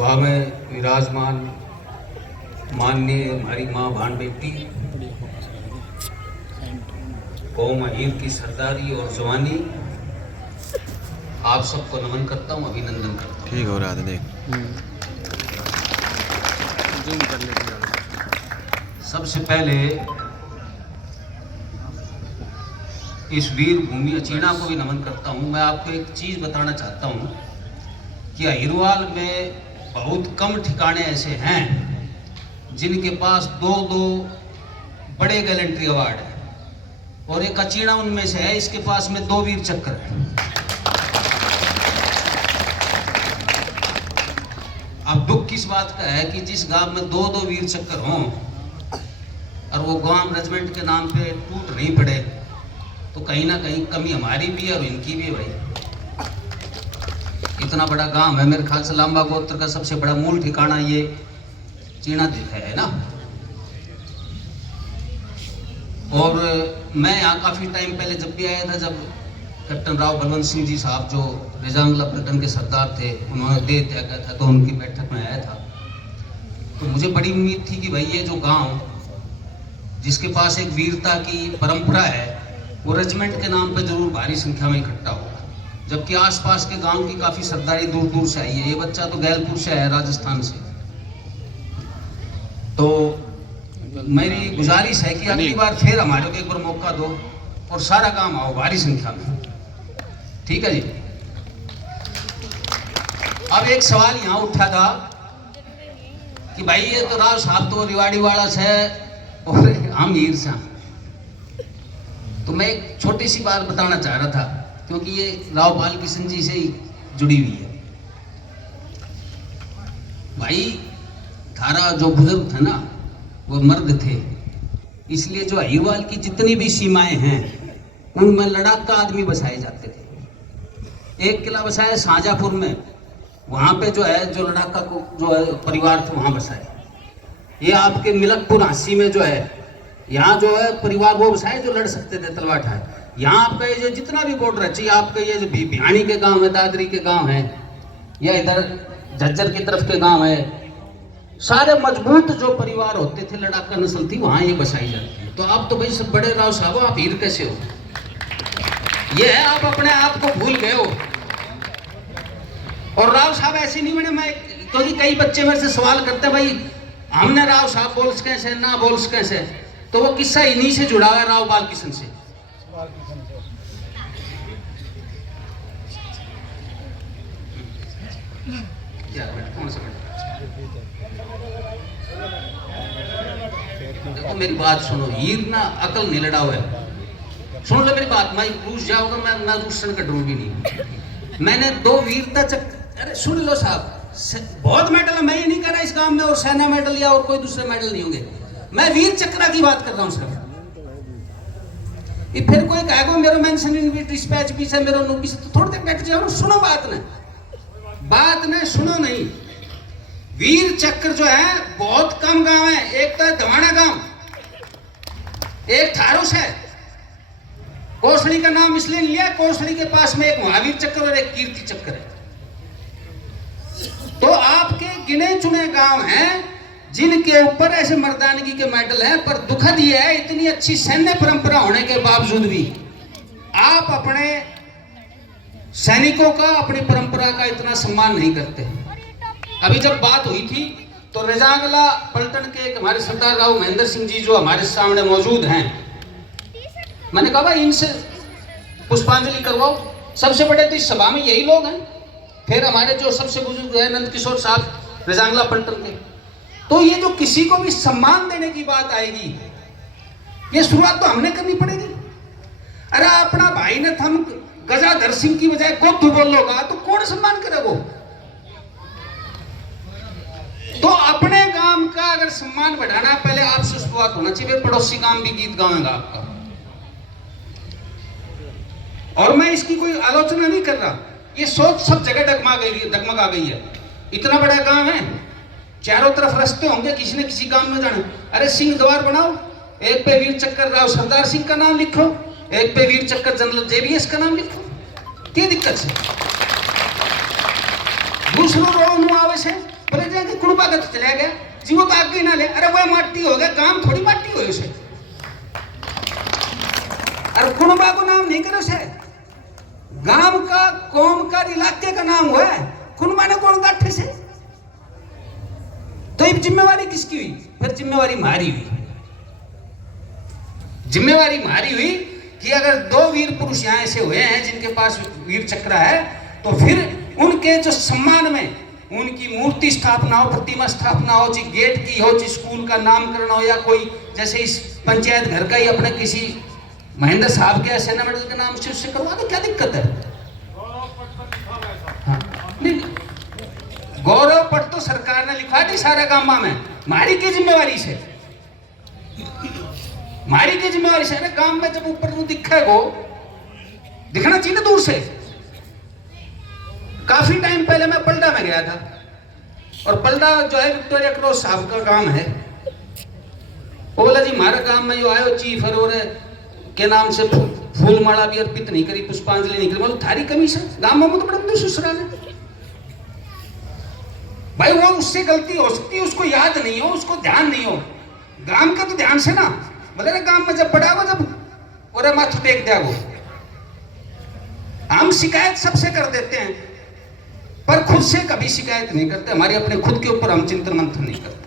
सभा में विराजमान माननीय हमारी माँ भान बेटी, कौम अहीर की सरदारी और जवानी, आप सबको नमन करता हूँ, अभिनंदन करता हूँ। ठीक हो रहा था देख। सबसे पहले इस वीर भूमि अचीना को भी नमन करता हूँ। मैं आपको एक चीज़ बताना चाहता हूँ कि अहिरवाल में बहुत कम ठिकाने ऐसे हैं जिनके पास दो बड़े गैलेंट्री अवार्ड हैं और एक अचीना उनमें से है। इसके पास में 2 वीर चक्र हैं। अब दुख किस बात का है कि जिस गांव में 2 वीर चक्र हों और वो गांव रेजिमेंट के नाम पे टूट नहीं पड़े, तो कहीं ना कहीं कमी हमारी भी है और इनकी भी है। भाई इतना बड़ा गांव है, मेरे ख्याल से लांबा गोत्र का सबसे बड़ा मूल ठिकाना ये चीना है ना। और मैं यहाँ काफ़ी टाइम पहले जब भी आया था, जब कैप्टन राव बलवंत सिंह जी साहब जो रेजांगला पलटन के सरदार थे, उन्होंने दे दिया गया था, तो उनकी बैठक में आया था। तो मुझे बड़ी उम्मीद थी कि भाई ये जो गांव जिसके पास एक वीरता की परंपरा है, वो रेजिमेंट के नाम पे जरूर भारी संख्या में इकट्ठा होगा, जबकि आसपास के गांव की काफ़ी सरदारी दूर दूर से आई है। ये बच्चा तो गैलपुर से है, राजस्थान से। तो मेरी गुजारिश है कि अगली बार फिर हमारे को एक बार मौका दो और सारा काम आओ भारी संख्या में। ठीक है जी। अब एक सवाल यहाँ उठा था कि भाई ये तो राव साहब तो रिवाड़ी वाला से और हम हीर से। तो मैं एक छोटी सी बात बताना चाह रहा था, क्योंकि ये राव बाल किशन जी से ही जुड़ी हुई है। भाई थारा जो बुजुर्ग थे ना, वो मर्द थे, इसलिए जो अहिरवाल की जितनी भी सीमाएं हैं उनमें लड़ाका आदमी बसाए जाते थे। एक किला बसाया शाहजहाँपुर में, वहां पे जो है जो लड़ाका को जो है परिवार थे वहां बसाए। ये आपके मिलकपुर हांसी में जो है, यहाँ जो है परिवार वो बसाए जो लड़ सकते थे तलवार ठाए। यहाँ आपका ये जो जितना भी बॉर्डर है, चाहिए आपके ये जो भिवानी के गांव है, दादरी के गांव है, या इधर झज्जर की तरफ के गांव है, सारे मजबूत जो परिवार होते थे, लड़ाका नस्ल थी, वहां ये बसाई जाती है। तो आप तो भाई सब बड़े राव साहब, आप हीर कैसे हो? ये है आप अपने आप को भूल गए हो। और राव साहब ऐसे नहीं बने। मैं क्योंकि कई बच्चे मेरे से सवाल करते हैं, भाई हमने राव साहब बोल कैसे ना बोल कैसे, तो वो किस्सा इन्हीं से जुड़ा हुआ है, राव बाल किशन से। देखो मेरी बात सुनो, हीर ना अकल नहीं लड़ा हुआ है। सुन लो मेरी बात, मैं रूस जाऊंगा, मैं रूसन का डरूंगी नहीं। मैंने 2 वीरता चक्र, अरे सुन लो साहब, बहुत मेडल है, मैं ये नहीं कह रहा इस काम में और सेना मेडल या और कोई दूसरे मेडल नहीं होंगे। मैं वीर चक्र की बात कर रहा हूँ सिर्फ। ये फिर कोई कहेगा मेरा मेंशन इन डिस्पैच भी से मेरा नोटिस, तो थोड़ी देर बैठ जाओ, सुनो बात ने सुनो नहीं। वीर चक्र जो है बहुत कम गांव है। एक तो धवाना गांव, एक थारूस है। कोसड़ी का नाम इसलिए लिया, कोसड़ी के पास में एक महावीर चक्र और एक कीर्ति चक्र है। तो आपके गिने चुने गांव हैं जिनके ऊपर ऐसे मर्दानगी के मेडल हैं। पर दुखद यह है, इतनी अच्छी सैन्य परंपरा होने के बावजूद भी आप अपने सैनिकों का, अपनी परंपरा का इतना सम्मान नहीं करते। अभी जब बात हुई थी तो रेजांगला पलटन के एक हमारे सरदार राव महेंद्र सिंह जी जो हमारे सामने मौजूद हैं, मैंने कहा भाई इनसे पुष्पांजलि करवाओ। सबसे बड़े तो इस सभा में यही लोग हैं। फिर हमारे जो सबसे बुजुर्ग है नंद किशोर साहब रेजांगला पलटन के। तो ये जो किसी को भी सम्मान देने की बात आएगी, ये शुरुआत तो हमने करनी पड़ेगी। अरे अपना भाई ने थम गजाधर सिंह की बजाय गोथू बोल लोगा तो कौन सम्मान करे वो? तो अपने गांव का अगर सम्मान बढ़ाना, पहले आपसे शुरुआत होना चाहिए। पड़ोसी गांव भी गीत गावेगा आपका। और मैं इसकी कोई आलोचना नहीं कर रहा, ये सोच सब जगह डगमगा गई है। इतना बड़ा गांव है, चारों तरफ रास्ते होंगे, किसी न किसी गांव में जाना। अरे सिंह द्वार बनाओ, एक पे वीर चक्कर राव सरदार सिंह का नाम लिखो, एक पे वीर चक्कर जनरल जेबीएस का नाम लिखो। क्या दिक्कत है? दूसरों रोड आवे से रह गया जी, वो तो आगे ना ले, अरे वह माटी हो गया, काम थोड़ी माटी हो उसे। अरे कुणबा को नाम नहीं करे से, गांव का, कौम का, इलाके का नाम हुआ है, कुणबा ने कौन गाठे से। तो ये जिम्मेवारी किसकी हुई? फिर जिम्मेवारी हमारी हुई। जिम्मेवारी हमारी हुई कि अगर 2 वीर पुरुष यहाँ ऐसे हुए हैं जिनके पास वीर चक्र है, तो फिर उनके जो सम्मान में उनकी मूर्ति स्थापना हो, प्रतिमा स्थापना हो, जी गेट की हो, जी स्कूल का नामकरण हो, या कोई जैसे इस पंचायत घर का ही अपने किसी महेंद्र साहब के सेना मेडल के नाम से उससे करवा दो, क्या दिक्कत है? हाँ, नहीं, गौरव पट तो सरकार ने लिखवा दी सारे गांव में, हमारी की जिम्मेवारी से, हमारी की जिम्मेवारी से। गांव में जब ऊपर को दिखेगो, दिखना चाहिए ना दूर से। काफी टाइम पहले मैं पलडा में गया था, और पलडा जो है विक्टोरिया क्रॉस साहब का काम है। वो बोला जी हमारे काम में जो आयो चीफ और के नाम से फूल माला भी अर्पित नहीं करी, पुष्पांजलि नहीं करी। मतलब थारी कमी से गांव में तो बड़ा ससुराल है भाई, वो उससे गलती हो सकती है, उसको याद नहीं हो, उसको ध्यान नहीं हो। गांव का तो ध्यान से ना, मतलब गांव में जब पड़ा हो, जब और माथा टेक दिया वो। हम शिकायत सबसे कर देते हैं, पर खुद से कभी शिकायत नहीं करते। हमारे अपने खुद के ऊपर हम चिंतन मंथन नहीं करते।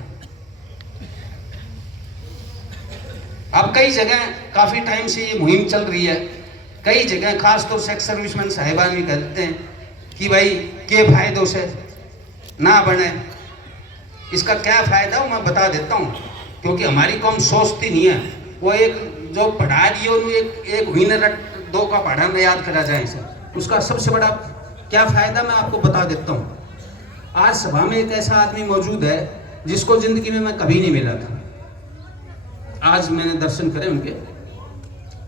अब कई जगह काफी टाइम से ये मुहिम चल रही है, कई जगह खासतौर से एक्स सर्विसमैन साहिबान भी कहते हैं कि भाई के फायदों से ना बने। इसका क्या फायदा हो मैं बता देता हूँ, क्योंकि हमारी कौम सोचती नहीं है। वो एक जो पढ़ा दिए, एक महीने 2 का पढ़ा न याद करा जाए इसे, उसका सबसे बड़ा क्या फायदा मैं आपको बता देता हूँ। आज सभा में एक ऐसा आदमी मौजूद है जिसको जिंदगी में मैं कभी नहीं मिला था। आज मैंने दर्शन करे उनके,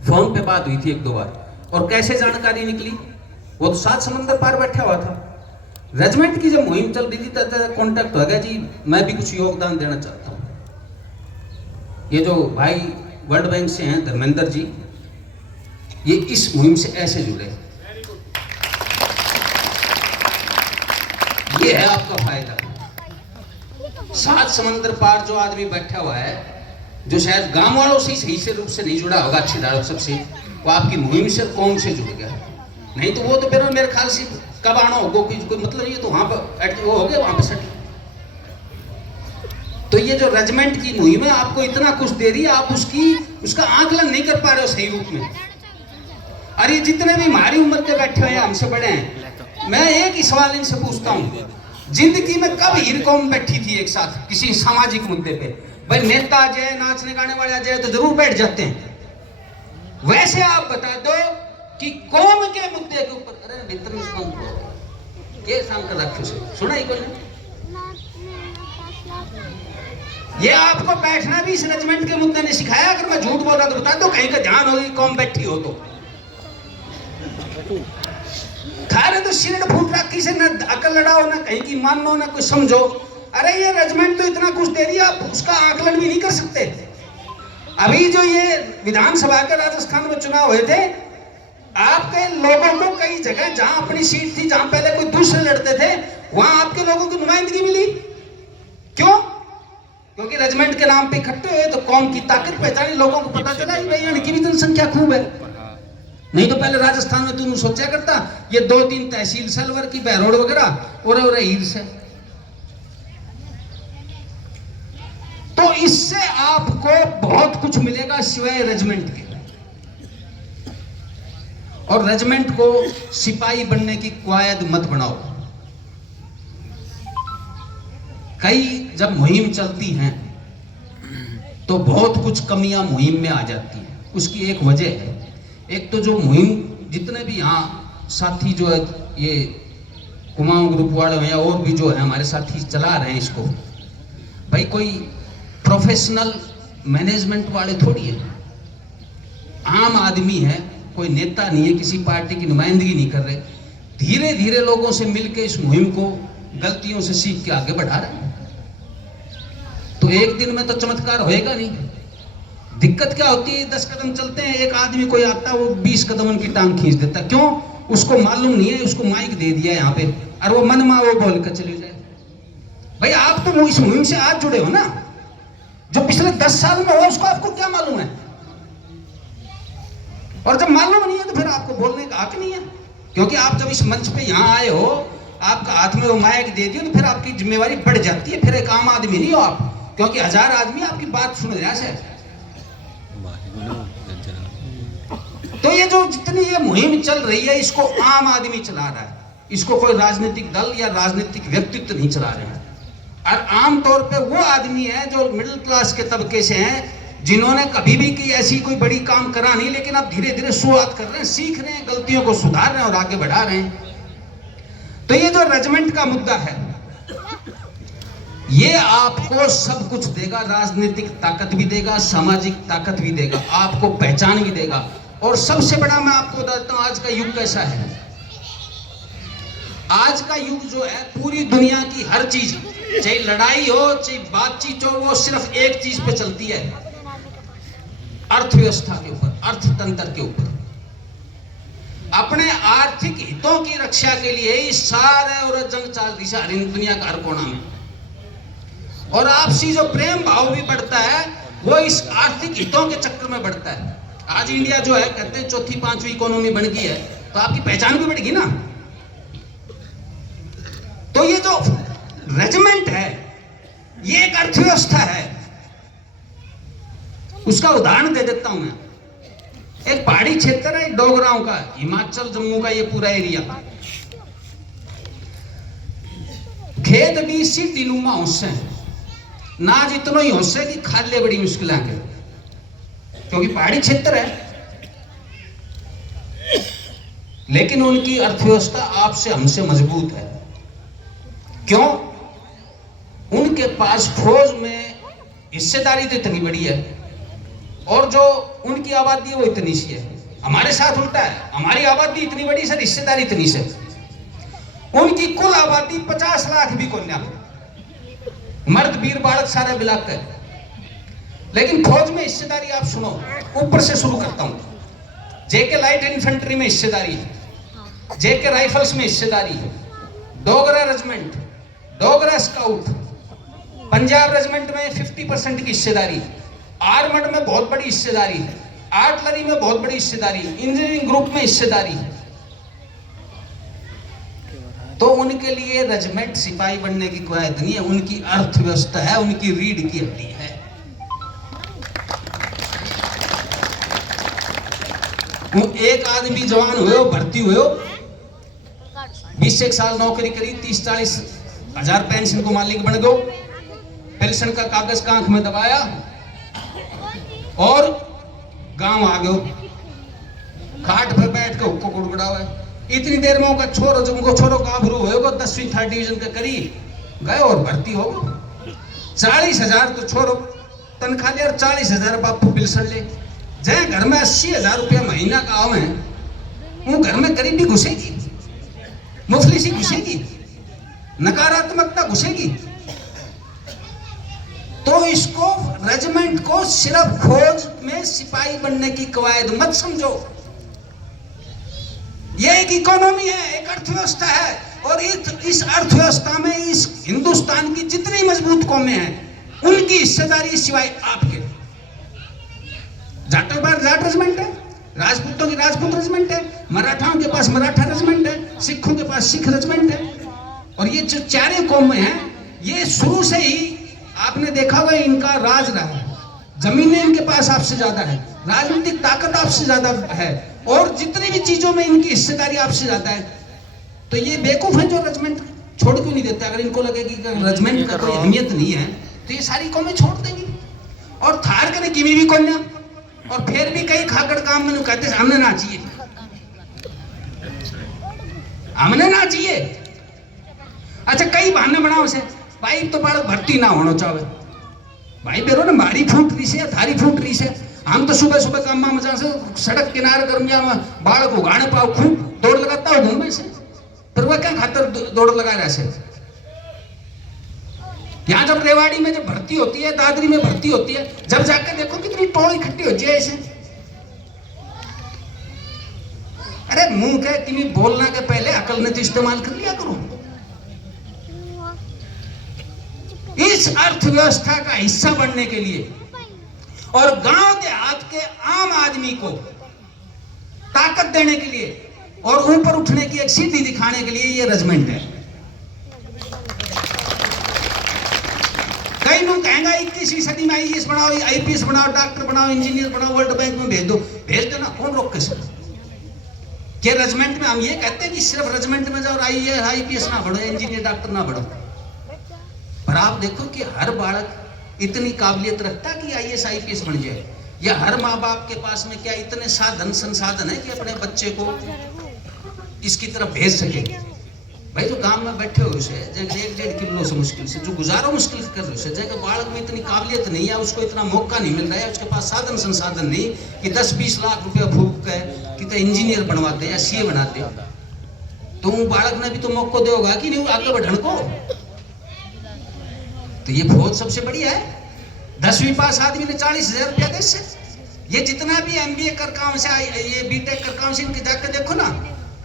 फोन पे बात हुई थी 1-2 बार, और कैसे जानकारी निकली, वो तो 7 समंदर पार बैठा हुआ था। रेजिमेंट की जब मुहिम चल रही थी तब कॉन्टेक्ट हो गया जी, मैं भी कुछ योगदान देना चाहता हूँ। ये जो भाई वर्ल्ड बैंक से हैं धर्मेंद्र जी, ये इस मुहिम से ऐसे जुड़े। ये है आपका फायदा। 7 समंदर पार जो आदमी बैठा हुआ है, जो शायद गांव वालों से सही से रूप से नहीं जुड़ा होगा, अच्छी धारा सबसे, वो आपकी मुहिम से, कौम से जुड़ गया। नहीं तो वो तो फिर मेरे ख्याल से कब आना होगा, कोई मतलब ये तो वहां पर वो हो गया, वहां पर सेट। तो ये जो रेजिमेंट की मुहिम है आपको इतना कुछ दे रही है, आप उसका आकलन नहीं कर पा रहे हो सही रूप में। अरे जितने भी हमारी उम्र के बैठे हुए हैं, हमसे बड़े हैं, मैं एक ही सवाल इनसे पूछता हूँ, जिंदगी में कब हीर कौम बैठी थी एक साथ किसी सामाजिक मुद्दे पे? भाई नेता आ जाए, नाचने गाने वाले आ जाए तो जरूर बैठ जाते हैं। वैसे आप बता दो कि कौम के मुद्दे के ऊपर, अरे ये कर रखे सुना ही कोई नहीं। ये आपको बैठना भी इस रेजिमेंट के मुद्दे ने सिखाया। अगर मैं झूठ बोल रहा तो बता दो, कहीं का ध्यान होगी कौम बैठी हो तो। थारे तो सिर फूट रखी से न अकल लड़ाओ, ना कहीं की मानो, ना कुछ समझो। अरे ये रेजिमेंट तो इतना कुछ दे रही है, आप उसका आकलन भी नहीं कर सकते। अभी जो ये विधानसभा के राजस्थान में चुनाव हुए थे, आपके लोगों को कई जगह जहां अपनी सीट थी, जहां पहले कोई दूसरे लड़ते थे, वहां आपके लोगों को नुमाइंदगी मिली। क्यों? क्योंकि रेजिमेंट के नाम पे इकट्ठे हुए तो कौम की ताकत पहचानी, लोगों को पता चला कि भाई इनकी भी जनसंख्या खूब है। नहीं तो पहले राजस्थान में तुम सोचा करता ये 2-3 तहसील सलवर की, बहरोड वगैरह और हीर से। तो इससे आपको बहुत कुछ मिलेगा सिवाय रेजिमेंट के। और रेजिमेंट को सिपाही बनने की कवायद मत बनाओ। कई जब मुहिम चलती हैं तो बहुत कुछ कमियां मुहिम में आ जाती हैं। उसकी एक वजह है, एक तो जो मुहिम जितने भी यहाँ साथी जो है, ये कुमाऊं ग्रुप वाले हैं या और भी जो है हमारे साथी चला रहे हैं इसको, भाई कोई प्रोफेशनल मैनेजमेंट वाले थोड़ी है, आम आदमी है, कोई नेता नहीं है, किसी पार्टी की नुमाइंदगी नहीं कर रहे। धीरे धीरे लोगों से मिलकर इस मुहिम को गलतियों से सीख के आगे बढ़ा रहे हैं। तो एक दिन में तो चमत्कार होएगा नहीं। दिक्कत क्या होती है, 10 कदम चलते हैं, एक आदमी कोई आता है वो 20 कदम उनकी टांग खींच देता। क्यों? उसको मालूम नहीं है, उसको माइक दे दिया यहाँ पे, और वो मन में वो बोल कर चले जाए। भाई आप तो इस मुहिम से आज जुड़े हो ना, जो पिछले 10 साल में हुआ उसको आपको क्या मालूम है? और जब मालूम नहीं है तो फिर आपको बोलने का हक नहीं है, क्योंकि आप जब इस मंच पे यहाँ आए हो, आपका हाथ में वो माइक दे दियो, तो फिर आपकी जिम्मेवारी बढ़ जाती है। फिर एक आम आदमी नहीं हो आप, क्योंकि 1000 आदमी आपकी बात सुन रहा है। तो ये जो जितनी ये मुहिम चल रही है, इसको आम आदमी चला रहा है, इसको कोई राजनीतिक दल या राजनीतिक व्यक्तित्व नहीं चला रहे हैं। और आम तौर पे वो आदमी है जो मिडिल क्लास के तबके से हैं, जिन्होंने कभी भी की ऐसी कोई बड़ी काम करा नहीं, लेकिन अब धीरे धीरे शुरुआत कर रहे हैं, सीख रहे हैं, गलतियों को सुधार रहे हैं और आगे बढ़ा रहे हैं। तो ये जो रेजिमेंट का मुद्दा है, ये आपको सब कुछ देगा, राजनीतिक ताकत भी देगा, सामाजिक ताकत भी देगा, आपको पहचान भी देगा। और सबसे बड़ा मैं आपको बताता हूं आज का युग कैसा है। आज का युग जो है, पूरी दुनिया की हर चीज, चाहे लड़ाई हो चाहे बातचीत हो, वो सिर्फ एक चीज पे चलती है, अर्थव्यवस्था के ऊपर, अर्थतंत्र के ऊपर। अपने आर्थिक हितों की रक्षा के लिए इस सारे और जंग चल रही है दुनिया का हर कोना में। और आपसी जो प्रेम भाव भी बढ़ता है, वो इस आर्थिक हितों के चक्कर में बढ़ता है। आज इंडिया जो है, कहते हैं चौथी पांचवी इकोनॉमी बन गई है, तो आपकी पहचान भी बढ़ेगी ना। तो ये जो रेजिमेंट है, ये एक अर्थव्यवस्था है। उसका उदाहरण दे देता हूं मैं। एक पहाड़ी क्षेत्र है डोगराओं का, हिमाचल जम्मू का ये पूरा एरिया, खेत भी सीधी नुमा होसे ना, जितना ही होसे कि खाले बड़ी मुश्किल है, क्योंकि पहाड़ी क्षेत्र है। लेकिन उनकी अर्थव्यवस्था आपसे हमसे मजबूत है। क्यों? उनके पास फौज में हिस्सेदारी तो इतनी बड़ी है, और जो उनकी आबादी है वो इतनी सी है। हमारे साथ उल्टा है, हमारी आबादी इतनी बड़ी सर, हिस्सेदारी इतनी से। उनकी कुल आबादी 50 लाख भी कोन्या, मर्द वीर बालक सारे मिलाकर। लेकिन फौज में हिस्सेदारी आप सुनो, ऊपर से शुरू करता हूं। जेके लाइट इन्फेंट्री में हिस्सेदारी है, जेके राइफल्स में हिस्सेदारी है, Dogra regiment, Dogra scout, Punjab regiment में 50% की हिस्सेदारी, आर्मड में बहुत बड़ी हिस्सेदारी है, आर्टिलरी में बहुत बड़ी हिस्सेदारी, इंजीनियरिंग ग्रुप में हिस्सेदारी। तो उनके लिए रेजिमेंट सिपाही बनने की कोई नहीं है, उनकी अर्थव्यवस्था है, उनकी रीढ़ की हड्डी है। एक आदमी जवान हुए हो, भर्ती हुए हो, 20 साल नौकरी करी, 30-40 हजार पेंशन को मालिक बन गो, पेंशन का कागज का आंख में दबाया और गांव आ गयो, खाट पर बैठ के हुक्को गुड़गुड़ावे। इतनी देर में उनका छोरो, जो उनको छोरो गाभरू होगा 10वीं 3rd डिवीजन के करी गए और भर्ती हो गए। 40,000 तो छोरो तनख्वाह ले और 40,000 बापू पेंशन ले। जय घर में 80,000 रुपया महीना का आवे, वो घर में गरीबी घुसेगी, मुफलिसी घुसेगी, नकारात्मकता घुसेगी। तो इसको रेजिमेंट को सिर्फ फौज में सिपाही बनने की कवायद मत समझो। ये एक इकोनॉमी है, एक अर्थव्यवस्था है, और इस अर्थव्यवस्था में इस हिंदुस्तान की जितनी मजबूत कौमें हैं, उनकी हिस्सेदारी सिवाय आपके। जाटों के पास जाट रेजिमेंट है, राजपूतों की राजपूत रेजिमेंट है, मराठाओं के पास मराठा रेजिमेंट है, सिखों के पास सिख रेजिमेंट है। और ये जो चारे कौमें हैं, ये शुरू से ही आपने देखा हुआ इनका राज रहा है। जमीनें इनके पास आपसे ज्यादा है, राजनीतिक ताकत आपसे ज्यादा है, और जितनी भी चीजों में इनकी हिस्सेदारी आपसे ज्यादा है। तो ये बेवकूफ है जो रेजिमेंट छोड़ क्यों नहीं देते। अगर इनको लगे कि रेजिमेंट का कोई अहमियत नहीं है, तो ये सारी कौमें छोड़ देंगी। और थार करे किमी भी कन्या, और फिर भी कई खाकड़ काम में कहते हमने ना चाहिए, हमने ना चाहिए। अच्छा, कई बहाने बनाओ से भाई तो बालक भर्ती ना होना चाहे, भाई बेरो ने मारी फूट रही से, थारी फूट रही से। हम तो सुबह सुबह काम मजा से सड़क किनारे गर्मिया में बालक उगाने पाओ, खूब दौड़ लगाता हूँ मुंबई से, फिर वह क्या खातर दौड़ लगा रहा से। यहाँ जब रेवाड़ी में जब भर्ती होती है, दादरी में भर्ती होती है, जब जाकर देखो कितनी टोल इकट्ठी होती है ऐसे। अरे मुंह के कि बोलना के पहले अकल ने तो इस्तेमाल कर लिया करो। इस अर्थव्यवस्था का हिस्सा बनने के लिए और गांव देहात के आम आदमी को ताकत देने के लिए और ऊपर उठने की एक सीढ़ी दिखाने के लिए ये रेजिमेंट है। कई लोग कहेंगे 21वीं सदी में आईएएस बनाओ, आईपीएस बनाओ, डॉक्टर बनाओ, इंजीनियर बनाओ, वर्ल्ड बैंक में भेज दो ना, कौन रोक के सकता? क्या रेजिमेंट में हम ये कहते हैं कि सिर्फ रेजिमेंट में जाओ, आईएएस आईपीएस ना बढ़ो, इंजीनियर डॉक्टर ना बढ़ो। पर आप देखो कि हर बालक इतनी काबिलियत रखता है कि आईएएस आईपीएस बन जाए, या हर माँ बाप के पास में क्या इतने साधन संसाधन है कि अपने बच्चे को इसकी तरफ भेज सके? भाई जो काम में बैठे हुए से 1.5 किलो से मुश्किल से जो गुजारो मुश्किल कर रहे से जगह बालक में इतनी काबिलियत नहीं है, उसको इतना मौका नहीं मिल रहा है, उसके पास साधन संसाधन नहीं कि 10-20 लाख रुपया फूक के कितने इंजीनियर बनवाते या सीए बनाते, तो बालक ने भी तो मौका देगा कि नहीं आगे बढ़ने को। तो ये फौज सबसे बढ़िया है। 10वीं पास आदमी ने 40,000 रुपया दे से, ये जितना भी एमबीए कर काम से ये बीटेक कर काम से इनके जाकर देखो ना,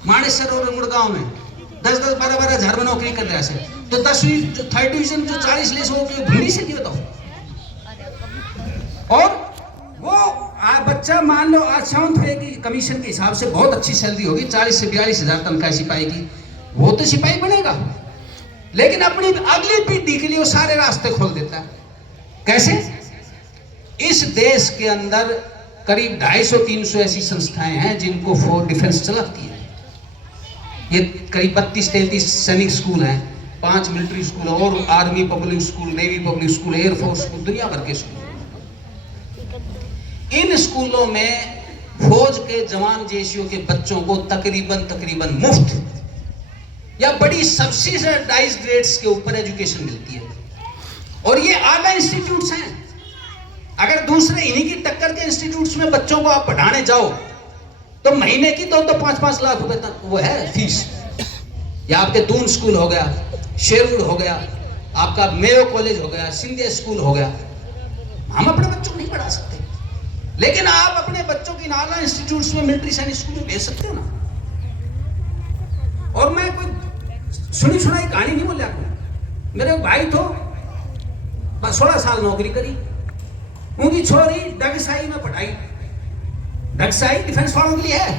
मानेसर और गुड़गांव में 10-10, 12-12 हजार में नौकरी कर रहा है। तो 10वीं 3rd डिवीजन जो 40 ले सो भूमि से नहीं बताओ। और वो बच्चा मान लो आज 7th पे की कमीशन के हिसाब से बहुत अच्छी सैलरी होगी, 40 से 42 हजार तनख्वाह सिपाही की, वो तो सिपाही बनेगा, लेकिन अपनी अगली पीढ़ी के लिए वो सारे रास्ते खोल देता है। कैसे? इस देश के अंदर करीब 250-300 ऐसी संस्थाएं हैं जिनको फॉर डिफेंस चलाती है। ये करीब 32-33 सैनिक स्कूल हैं, 5 मिलिट्री स्कूल और army public school, navy public school, air force school, दुनिया भर के स्कूल। इन स्कूलों में फौज के जवान जेसीओ के बच्चों को तकरीबन मुफ्त या बड़ी सब्सिडाइज्ड रेट्स के ऊपर एजुकेशन मिलती है। और ये आला इंस्टीट्यूट्स हैं। अगर दूसरे इन्हीं की टक्कर के इंस्टीट्यूट्स में बच्चों को आप पढ़ाने जाओ तो महीने की तो 5-5 लाख रुपए तक वो है फीस। या आपके दून स्कूल हो गया, शेरवुड हो गया, आपका मेयो कॉलेज हो गया, सिंधिया स्कूल हो गया, हम अपने बच्चों को नहीं पढ़ा सकते, लेकिन आप अपने बच्चों की आला इंस्टीट्यूट्स में, मिलिट्री सैनिक स्कूल में भेज सकते हो ना। और मैं कोई सुनी सुनाई कहानी नहीं बोल आपको। मेरे भाई तो 16 साल नौकरी करी, उनकी छोरी डगसाई में पढ़ाई। डगसाई डिफेंस वालों के लिए है,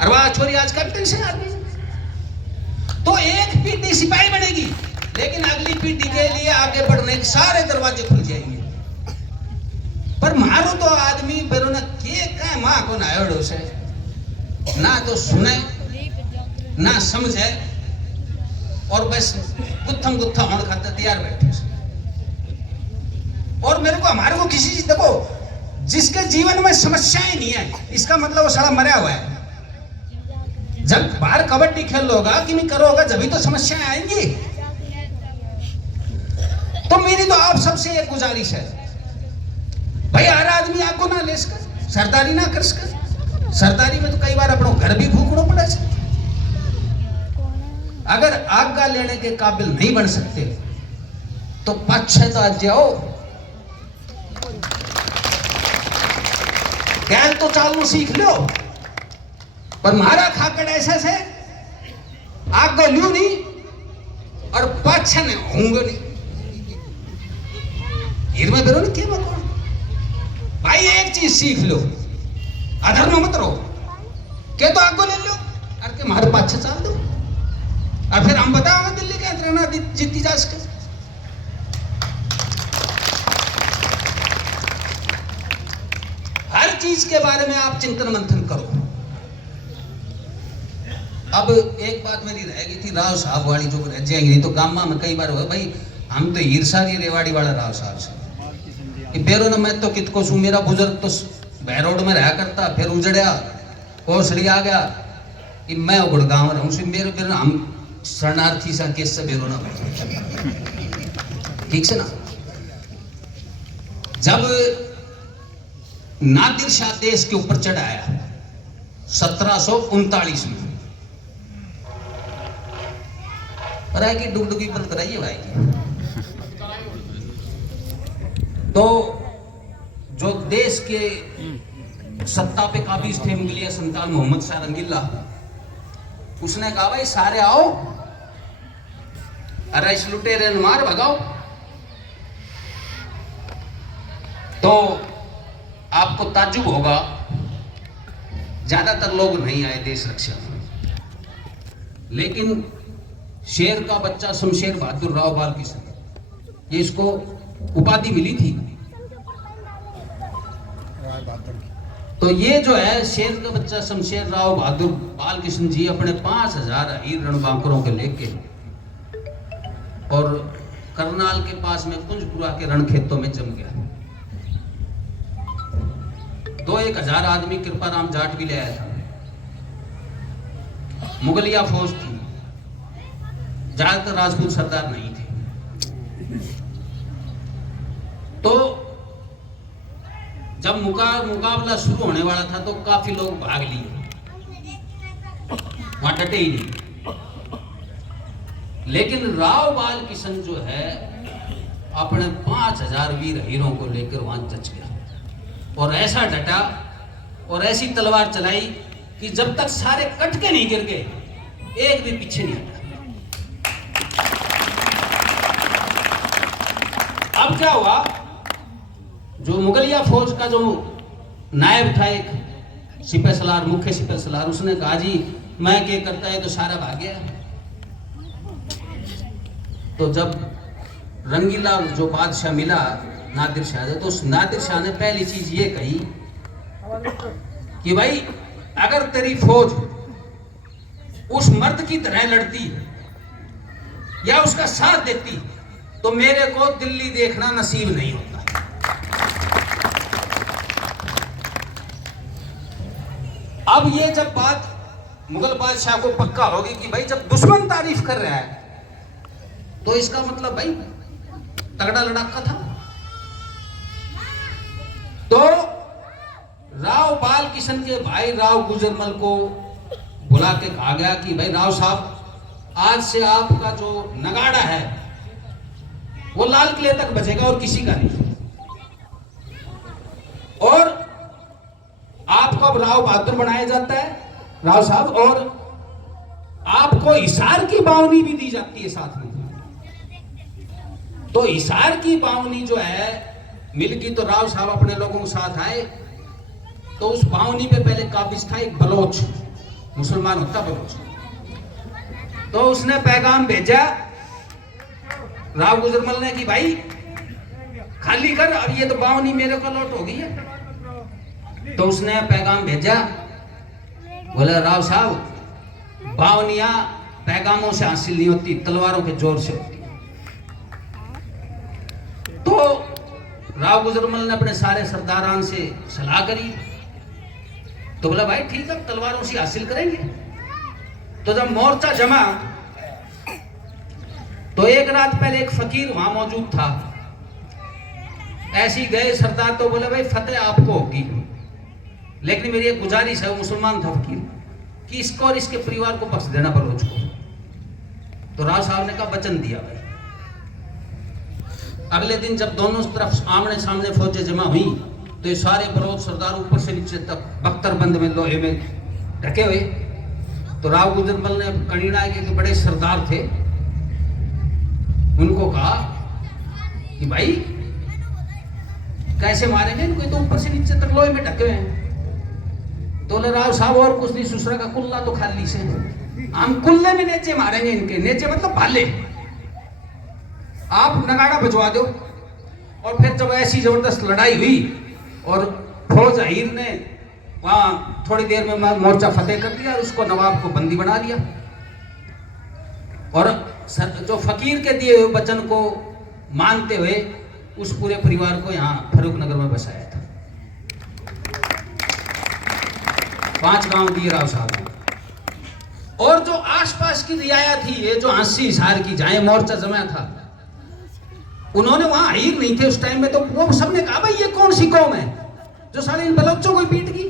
और वह छोरी आज कैप्टन से आदमी। तो एक पीढ़ी सिपाही बनेगी, लेकिन अगली पीढ़ी के लिए आगे बढ़ने के सारे दरवाजे खुल जाएंगे। पर मारो तो आदमी बेरो ना के मां को ना से ना तो सुने ना समझे, और बस गुत्था होने खाते तैयार बैठे। और मेरे को हमारे को किसी चीज देखो, जिसके जीवन में समस्याएं नहीं है, इसका मतलब वो साला मरा हुआ है। जब बाहर कबड्डी खेल लोगा कि नहीं करोगा, जब भी तो समस्याएं आएंगी। तो मेरी तो आप सबसे एक गुजारिश है, भाई हर आदमी आपको ना ले सके, सरदारी ना कर सके। सरदारी में तो कई बार अपना घर भी फूकना पड़ा है। अगर आज्ञा लेने के काबिल नहीं बन सकते तो पश्चाताप जाओ, गैल तो चालू सीख लो। पर मारा खाकड़ ऐसा से आग लू नहीं और पाछे ने होंगे नहीं। हीर में बेरो नहीं क्या बताओ भाई, एक चीज सीख लो, अधर्म मत रहो। क्या तो आग ले लो और के मारे पाछे चाल दो, और फिर हम बताओगे दिल्ली के अंदर जीती जा सके। हर चीज के बारे में आप चिंतन मंथन करो। अब एक बात मेरी रह गई थी, राव साहब वाली जो रह जाएंगे, नहीं तो गामा में कई बार हुआ भाई, हम तो ईर्षा की रेवाड़ी वाला राव साहब से बेरो न मैं तो कितको सू, मेरा बुजुर्ग तो बहरोड में रहा करता, फिर उजड़िया कोसड़ी आ गया, मैं गुड़गांव रहूं से मेरे बेरो हम शरणार्थी सा केस से बेरो ना, ठीक से ना। जब नादिर शाह देश के ऊपर चढ़ आया 1739 में, राय की डुगडुगी बंद कराइए भाई की। तो जो देश के सत्ता पे काबिज थे मुगलिया संतान मोहम्मद शाह रंगीला, उसने कहा भाई सारे आओ, अरे इस लुटेरे ने मार भगाओ। तो आपको ताज्जुब होगा, ज्यादातर लोग नहीं आए देश रक्षा में, लेकिन शेर का बच्चा शमशेर बहादुर राव बालकिशन, ये इसको उपाधि मिली थी। तो ये जो है शेर का बच्चा शमशेर राव बहादुर बालकिशन जी अपने 5000 हीर रणबांकुरों के लेके और करनाल के पास में कुंजपुरा के रण खेतों में जम गया। 2-1 हजार आदमी कृपाराम जाट भी ले आया था। मुगलिया फौज थी, ज्यादातर राजपूत सरदार नहीं थे। तो जब मुकाबला शुरू होने वाला था तो काफी लोग भाग लिए, वहां डटे ही नहीं। लेकिन राव बालकिशन जो है अपने 5000 वीर हीरों को लेकर वहां जच गया और ऐसा डटा और ऐसी तलवार चलाई कि जब तक सारे कट के नहीं गिर गए, एक भी पीछे नहीं हटा। अब क्या हुआ, जो मुगलिया फौज का जो नायब था, एक सिपह सलार, मुख्य सिपह सलार, उसने कहा जी मैं क्या करता है, तो सारा भाग गया। तो जब रंगीला जो बादशाह मिला नादिर शाह, तो उस नादिर शाह ने पहली चीज ये कही कि भाई अगर तेरी फौज उस मर्द की तरह लड़ती या उसका साथ देती तो मेरे को दिल्ली देखना नसीब नहीं होता। अब ये जब बात मुगल बादशाह को पक्का होगी कि भाई जब दुश्मन तारीफ कर रहा है तो इसका मतलब भाई तगड़ा लड़ाका था। तो राव बालकिशन के भाई राव गुजरमल को बुला के कहा गया कि भाई राव साहब, आज से आपका जो नगाड़ा है वो लाल किले तक बचेगा और किसी का नहीं, और आपको अब राव बहादुर बनाया जाता है राव साहब, और आपको हिसार की बावनी भी दी जाती है साथ में। तो हिसार की बावनी जो है मिल की, तो राव साहब अपने लोगों के साथ आए। तो उस बावनी पे पहले काबिज था एक बलोच, मुसलमान होता बलोच। तो उसने पैगाम भेजा राव गुजरमल ने कि भाई खाली कर, अब ये तो बावनी मेरे को लौट हो गई है। तो उसने पैगाम भेजा, बोला राव साहब बावनियां पैगामों से हासिल नहीं होती, तलवारों के जोर से होती। तो राव गुजरमल ने अपने सारे सरदारान से सलाह करी, तो बोला भाई ठीक है तलवारों से हासिल करेंगे। तो जब मोर्चा जमा तो एक रात पहले एक फकीर वहां मौजूद था। ऐसी गए सरदार, तो बोले भाई फतेह आपको होगी, लेकिन मेरी एक गुजारिश है, वो मुसलमान था फकीर, कि इसको और इसके परिवार को बख्श देना बलोच को। तो राव साहब ने कहा वचन दिया भाई। अगले दिन जब दोनों तरफ आमने सामने फौजें जमा हुई तो ये सारे बलोच सरदार ऊपर से नीचे तक बख्तरबंद में लोहे में ढके हुए। तो राव गुजरमल ने कणीना के बड़े सरदार थे, उनको कहा कि भाई कैसे मारेंगे इनको, तो ऊपर से नीचे तक लोहे में ढके हुए हैं। तो राव साहब और कुछ नहीं, सुसरा का कुल्ला तो खाली से, हम कुल्ले में नेचे मारेंगे इनके, नेचे मतलब भाले, आप नगाड़ा बजवा दो। और फिर जब ऐसी जबरदस्त लड़ाई हुई और फौज हीर ने वहां थोड़ी देर में मोर्चा फतेह कर दिया और उसको नवाब को बंदी बना लिया, और जो फकीर के दिए हुए वचन को मानते हुए उस पूरे परिवार को यहाँ फरूख नगर में बसाया था। 5 गांव दिए राव साहब ने। और जो आसपास की रियाया थी, ये जो 80 हिसार की, जहां मोर्चा जमा था, उन्होंने वहां हीर नहीं थे उस टाइम में, तो वो सबने कहा भाई ये कौन सी कौम है जो सारे इन बलोचों को पीट गई,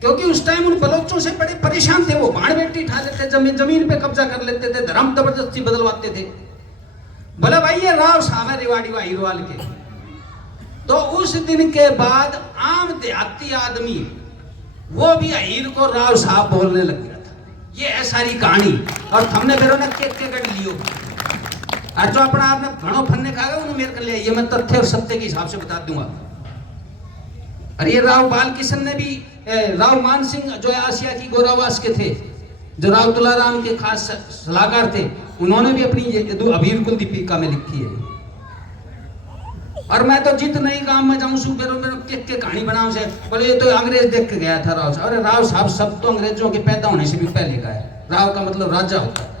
क्योंकि उस टाइम उन बलोचों से बड़े परेशान थे। वो भाड़ बेटी उठा लेते, जमीन पे कब्जा कर लेते थे, धर्म जबरदस्ती बदलवाते थे। बोला भाई ये राव साहब है रेवाड़ी व हीरवाल के। तो उस दिन के बाद आम देहाती आदमी वो भी हीर को राव साहब बोलने लग गया था। ये है सारी कहानी, और हमने फिर उन्हें के गढ़ लियो। आज जो अपना आपने घणो फन्ने खाएगा उन्हें मेरे कर लिया, ये मैं तथ्य और सत्य के हिसाब से बता दूंगा। और ये राव बालकिशन ने भी, राव मान सिंह जो है आसिया की गोरावास के थे, जो राव तुलाराम के खास सलाहकार थे, उन्होंने भी अपनी ये अबीर कुल दीपिका में लिखी है। और मैं तो जितने ही गांव में जाऊं सुबह मेरे के कहानी बनाऊं से बोले ये तो अंग्रेज देख के गया था राव साहब। अरे राव साहब सब तो अंग्रेजों के पैदा होने से भी पहले का है। राव का मतलब राजा होता है।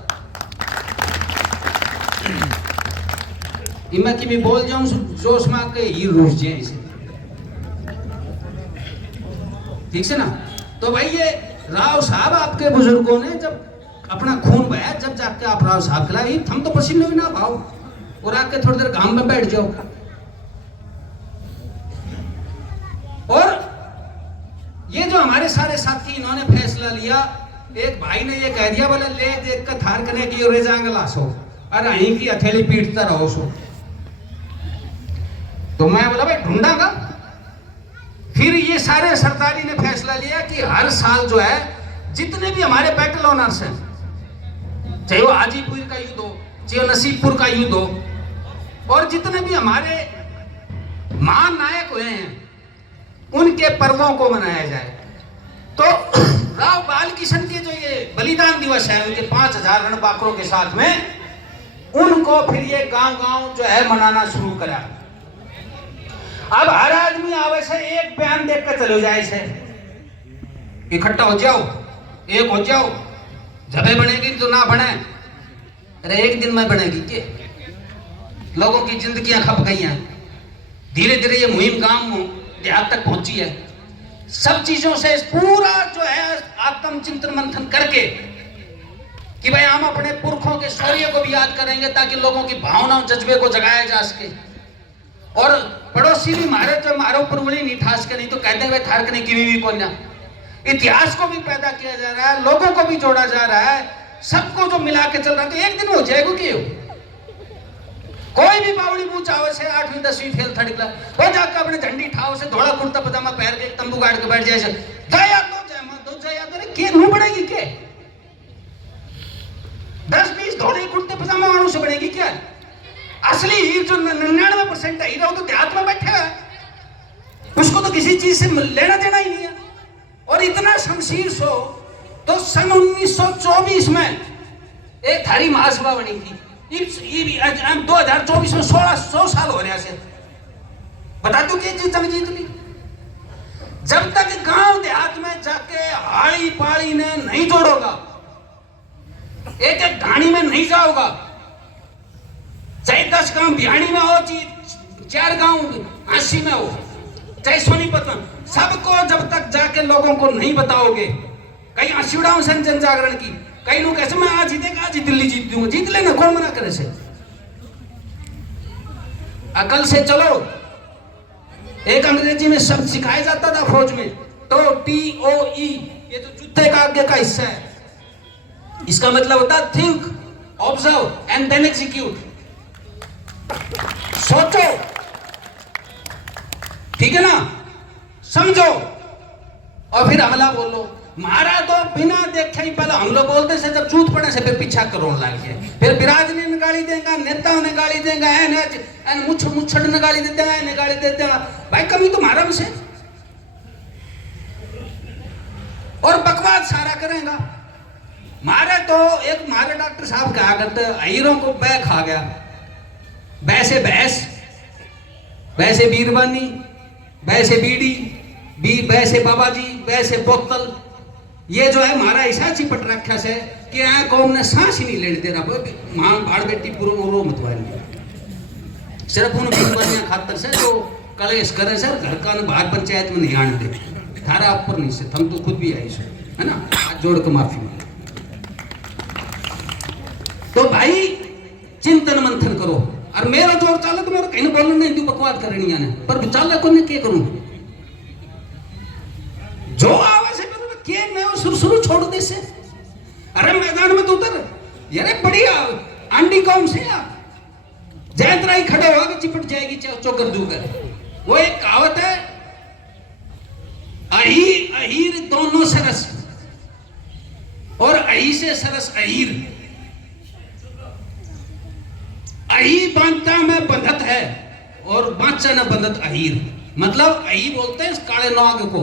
इमा की भी बोल जाऊं जोश में आके ही रूस जाए इसे, ठीक से ना। तो भाई ये राव साहब आपके बुजुर्गों ने जब अपना खून बहाया, जब जाके आप राव साहब खिलाए, हम तो पसीने भी ना भाव और आके थोड़ी देर घाम में बैठ जाओ। और ये जो हमारे सारे साथी इन्होंने फैसला लिया, एक भाई ने ये कह दिया बोले ले देख कर थार करने की रे जाएंगे लाशो और अहीं की हथेली पीटता रहो सो। तो मैं बोला भाई ढूंढागा। फिर ये सारे सरदारी ने फैसला लिया कि हर साल जो है जितने भी हमारे बैटल ऑनर्स हैं, चाहे वो हाजीपुर का युद्ध हो, चाहे वो नसीबपुर का युद्ध हो, और जितने भी हमारे महान नायक हुए हैं उनके पर्वों को मनाया जाए। तो राव बालकिशन के जो ये बलिदान दिवस है, उनके 5000 रणबांकुरों के साथ में उनको फिर ये गांव-गांव जो है मनाना शुरू करा। अब हर आदमी आवे से एक बयान देख कर चलो जाए से इकट्ठा हो जाओ, एक हो जाओ, जबे बनेगी तो ना बने। अरे एक दिन में बनेगी के? लोगों की जिंदगियां खप गई हैं। धीरे धीरे ये मुहिम गांव देहात तक पहुंची है। सब चीजों से पूरा जो है आत्म चिंतन मंथन करके कि भाई हम अपने पुरखों के शौर्य को भी याद करेंगे ताकि लोगों की भावनाओं जज्बे को जगाया जा सके। और पड़ोसी भी मारे तो मारो पर उंगली नहीं ठास के, नहीं तो कहते हुए थार करने की भी कोई ना। इतिहास को भी पैदा किया जा रहा है, लोगों को भी जोड़ा जा रहा है, सबको जो मिला के चल रहा है। तो एक दिन हो जाएगा क्यों? कोई भी बावड़ी पूछ आओ से 8वीं 10वीं फेल थर्ड क्लास वो जाकर अपने झंडी ठाओ से धोला कुर्ता पजामा पहन के तंबू गाड़ के बैठ जाए से जया तो जय मां तो जया तो के मुंह बढ़ेगी के? 10-20 धोले कुर्ते पजामा वालों से बढ़ेगी क्या? असली हीर जो 99% है हीरा वो तो देहात में बैठा है, उसको तो किसी चीज से लेना देना ही नहीं है। और इतना शमशीर शो तो सन 1924 में एक थारी महासभा बनी थी। 2024 में 1600 साल हो रहा है। बता दो कि जीत ली। जब तक गांव देहात में जाके हाड़ी पाड़ी ने नहीं जोड़ोगा, एक एक ढाणी में नहीं जाओगा, चाहे 10 गांव बिहाड़ी में हो, 4 गांव आशी में हो, चाहे सोनीपत में, सबको जब तक जाके लोगों को नहीं बताओगे, कहीं आशीड़ाओं से जन जागरण की, कई लोग ऐसे मैं आज जीतेगा, आज ही दिल्ली जीत दूंगा, जीत लेना, कौन मना करे से? अकल से चलो। एक अंग्रेजी में शब्द सिखाया जाता था फौज में, तो TOE, ये जो जूते का आगे का हिस्सा है, इसका मतलब होता है think, observe and then execute. सोचो, ठीक है ना, समझो और फिर हमला बोलो। मारा तो बिना देखे ही पहले हम लोग बोलते से जब चूत पड़े से फिर पीछा करो लग गया, फिर बिरादरी ने गाली देगा, नेताओं ने गाली देगा, मुच्छड़ ने गाली दे देगा, ने गाली दे देगा। भाई कमी तो मारा मुझसे और बकवास सारा करेगा। मारे तो एक मारे डॉक्टर साहब कहा करते हीरों को बै खा गया, वैसे भैंस, वैसे बीरबानी, वैसे बीड़ी, वैसे बाबा जी, वैसे बोतल, ये जो है हमारा ऐसा चिपट रखा से कि यहाँ कौम ने सांस ही नहीं लेने दे रहा। मां भाड़ बेटी पूरा मत वाली सिर्फ उन बीरबानियां खातर से जो कलेश करे सर घर का बाहर पंचायत में नहीं आने दे, थारा ऊपर नहीं से, हम तो खुद भी आई सो है ना, हाथ जोड़ के माफी मांगे। तो भाई चिंतन मंथन करो। और मेरा जोर चाले तो मेरा कहीं बोलने नहीं, तू बकवास करनी आने पर चाले को क्या करूं, जो आवे से के मैं शुरू छोड़ दे से। अरे मैदान में तो उतर यारे, बढ़िया अंडी कौन से जैतरा ही खड़े होगा चिपट जाएगी चौकर दूकर। वो एक कहावत है, अहीर दोनों सरस और अही से सरस अहीर। अही बांधता में बंधत है और बांचा न बंधत अहीर। मतलब अही बोलते हैं काले नाग को,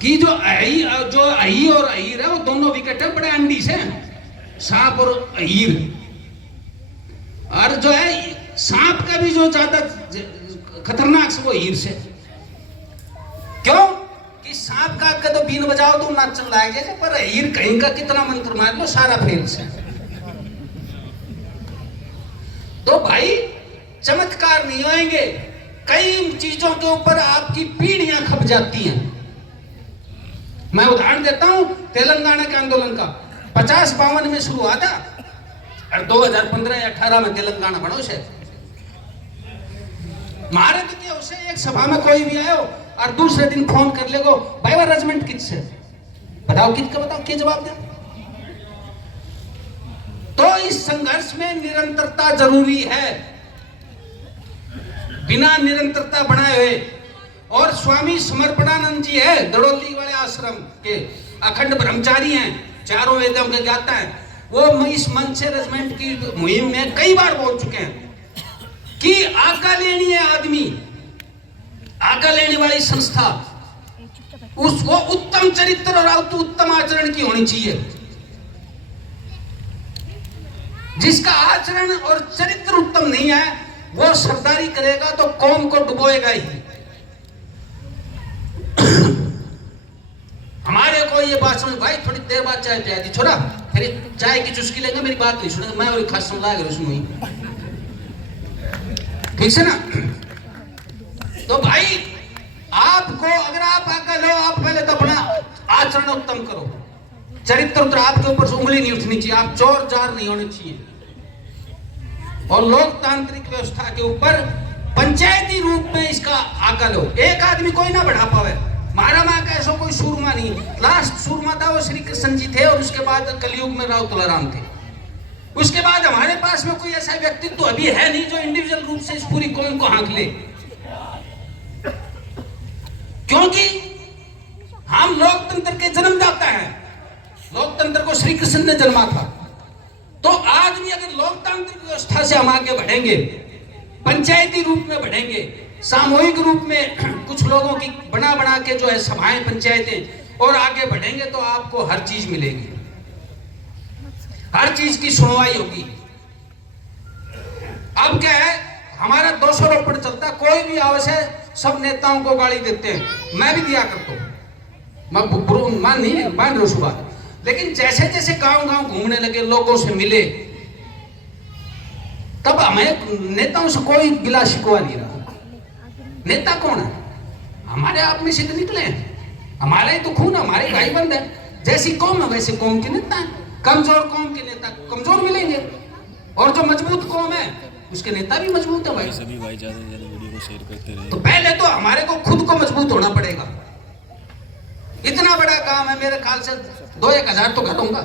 कि जो अही और अहीर है वो दोनों विकेट है, बड़े अंडी से, सांप और अहीर। और जो है सांप का भी जो ज्यादा खतरनाक से वो हीर से। क्यों कि सांप का तो बीन बजाओ तो नाचन लाग जाए, पर हीर कहीं का कितना मंत्र मार लो सारा फेल से। तो भाई चमत्कार नहीं होंगे, कई चीजों के ऊपर आपकी पीढ़ियां खप जाती हैं। मैं उदाहरण देता हूं तेलंगाना के आंदोलन का। 50-52 में शुरू हुआ था और 2015 या 18 में तेलंगाना बनो से। मारे तो क्या उसे एक सभा में कोई भी आयो और दूसरे दिन फोन कर ले गो भाई वो रेजिमेंट किससे बताओ, कित का बताओ, क्या जवाब दे। तो इस संघर्ष में निरंतरता जरूरी है। बिना निरंतरता बनाए हुए, और स्वामी समर्पणानंद जी है दड़ोली वाले आश्रम के अखंड ब्रह्मचारी हैं, चारों वेदों के ज्ञाता हैं। वो इस मंच से रेजिमेंट की मुहिम में कई बार बोल चुके हैं कि आका लेनी है आदमी, आका लेने वाली संस्था उसको उत्तम चरित्र और उत्तम आचरण की होनी चाहिए। जिसका आचरण और चरित्र उत्तम नहीं है वो सरदारी करेगा तो कौम को डुबोएगा ही। हमारे को ये बात समझ भाई, थोड़ी देर बाद चाय पिया दी छोरा, फिर चाय की चुस्की लेंगे, मेरी बात नहीं सुनेगा, मैं और खास सुन लाएगा उसमें, ठीक से ना। तो भाई आपको अगर आप आकर लो, आप पहले तो अपना आचरण उत्तम करो, चरित्र उत्तर आपके ऊपर से उंगली नहीं उठनी चाहिए, आप चोर जार नहीं होने चाहिए। और लोकतांत्रिक व्यवस्था के ऊपर पंचायती रूप में इसका आका लो। एक आदमी कोई ना बढ़ा पावे, मारा माँ का ऐसा कोई सूरमा नहीं। लास्ट सूरमा था वो श्री कृष्ण जी थे, और उसके बाद कलयुग में राव तुलाराम थे। उसके बाद हमारे पास में कोई ऐसा व्यक्तित्व तो अभी है नहीं जो इंडिविजुअल रूप से इस पूरी कौम को हाँक ले। क्योंकि हम लोकतंत्र के जन्मदाता हैं, लोकतंत्र को श्री कृष्ण ने जन्मा था। तो आज भी अगर लोकतांत्रिक व्यवस्था से हम आगे बढ़ेंगे, पंचायती रूप में बढ़ेंगे, सामूहिक रूप में कुछ लोगों की बना बना के जो है सभाएं पंचायतें, और आगे बढ़ेंगे तो आपको हर चीज मिलेगी, हर चीज की सुनवाई होगी। अब क्या है, हमारा 200 रोपड़ चलता, कोई भी आवश्यक सब नेताओं को गाली देते हैं, मैं भी दिया करता हूं, मैं मान नहीं मान रहा बात। लेकिन जैसे जैसे गांव गांव घूमने लगे, लोगों से मिले, तब हमें नेताओं से कोई गिला शिकवा नहीं रहा। नेता कौन है? हमारे आप में से तो निकले हैं, हमारा ही तो खून, हमारे भाई बंद है। जैसी कौम है वैसे कौम के नेता है। कमजोर कौम के नेता कमजोर मिलेंगे, और जो मजबूत कौम है उसके नेता भी मजबूत है। भाई सभी भाई ज्यादा से ज्यादा वीडियो को शेयर करते रहे। तो पहले तो हमारे को खुद को मजबूत होना पड़ेगा। इतना बड़ा काम है, मेरे ख्याल से 2-1 हजार तो घर होगा,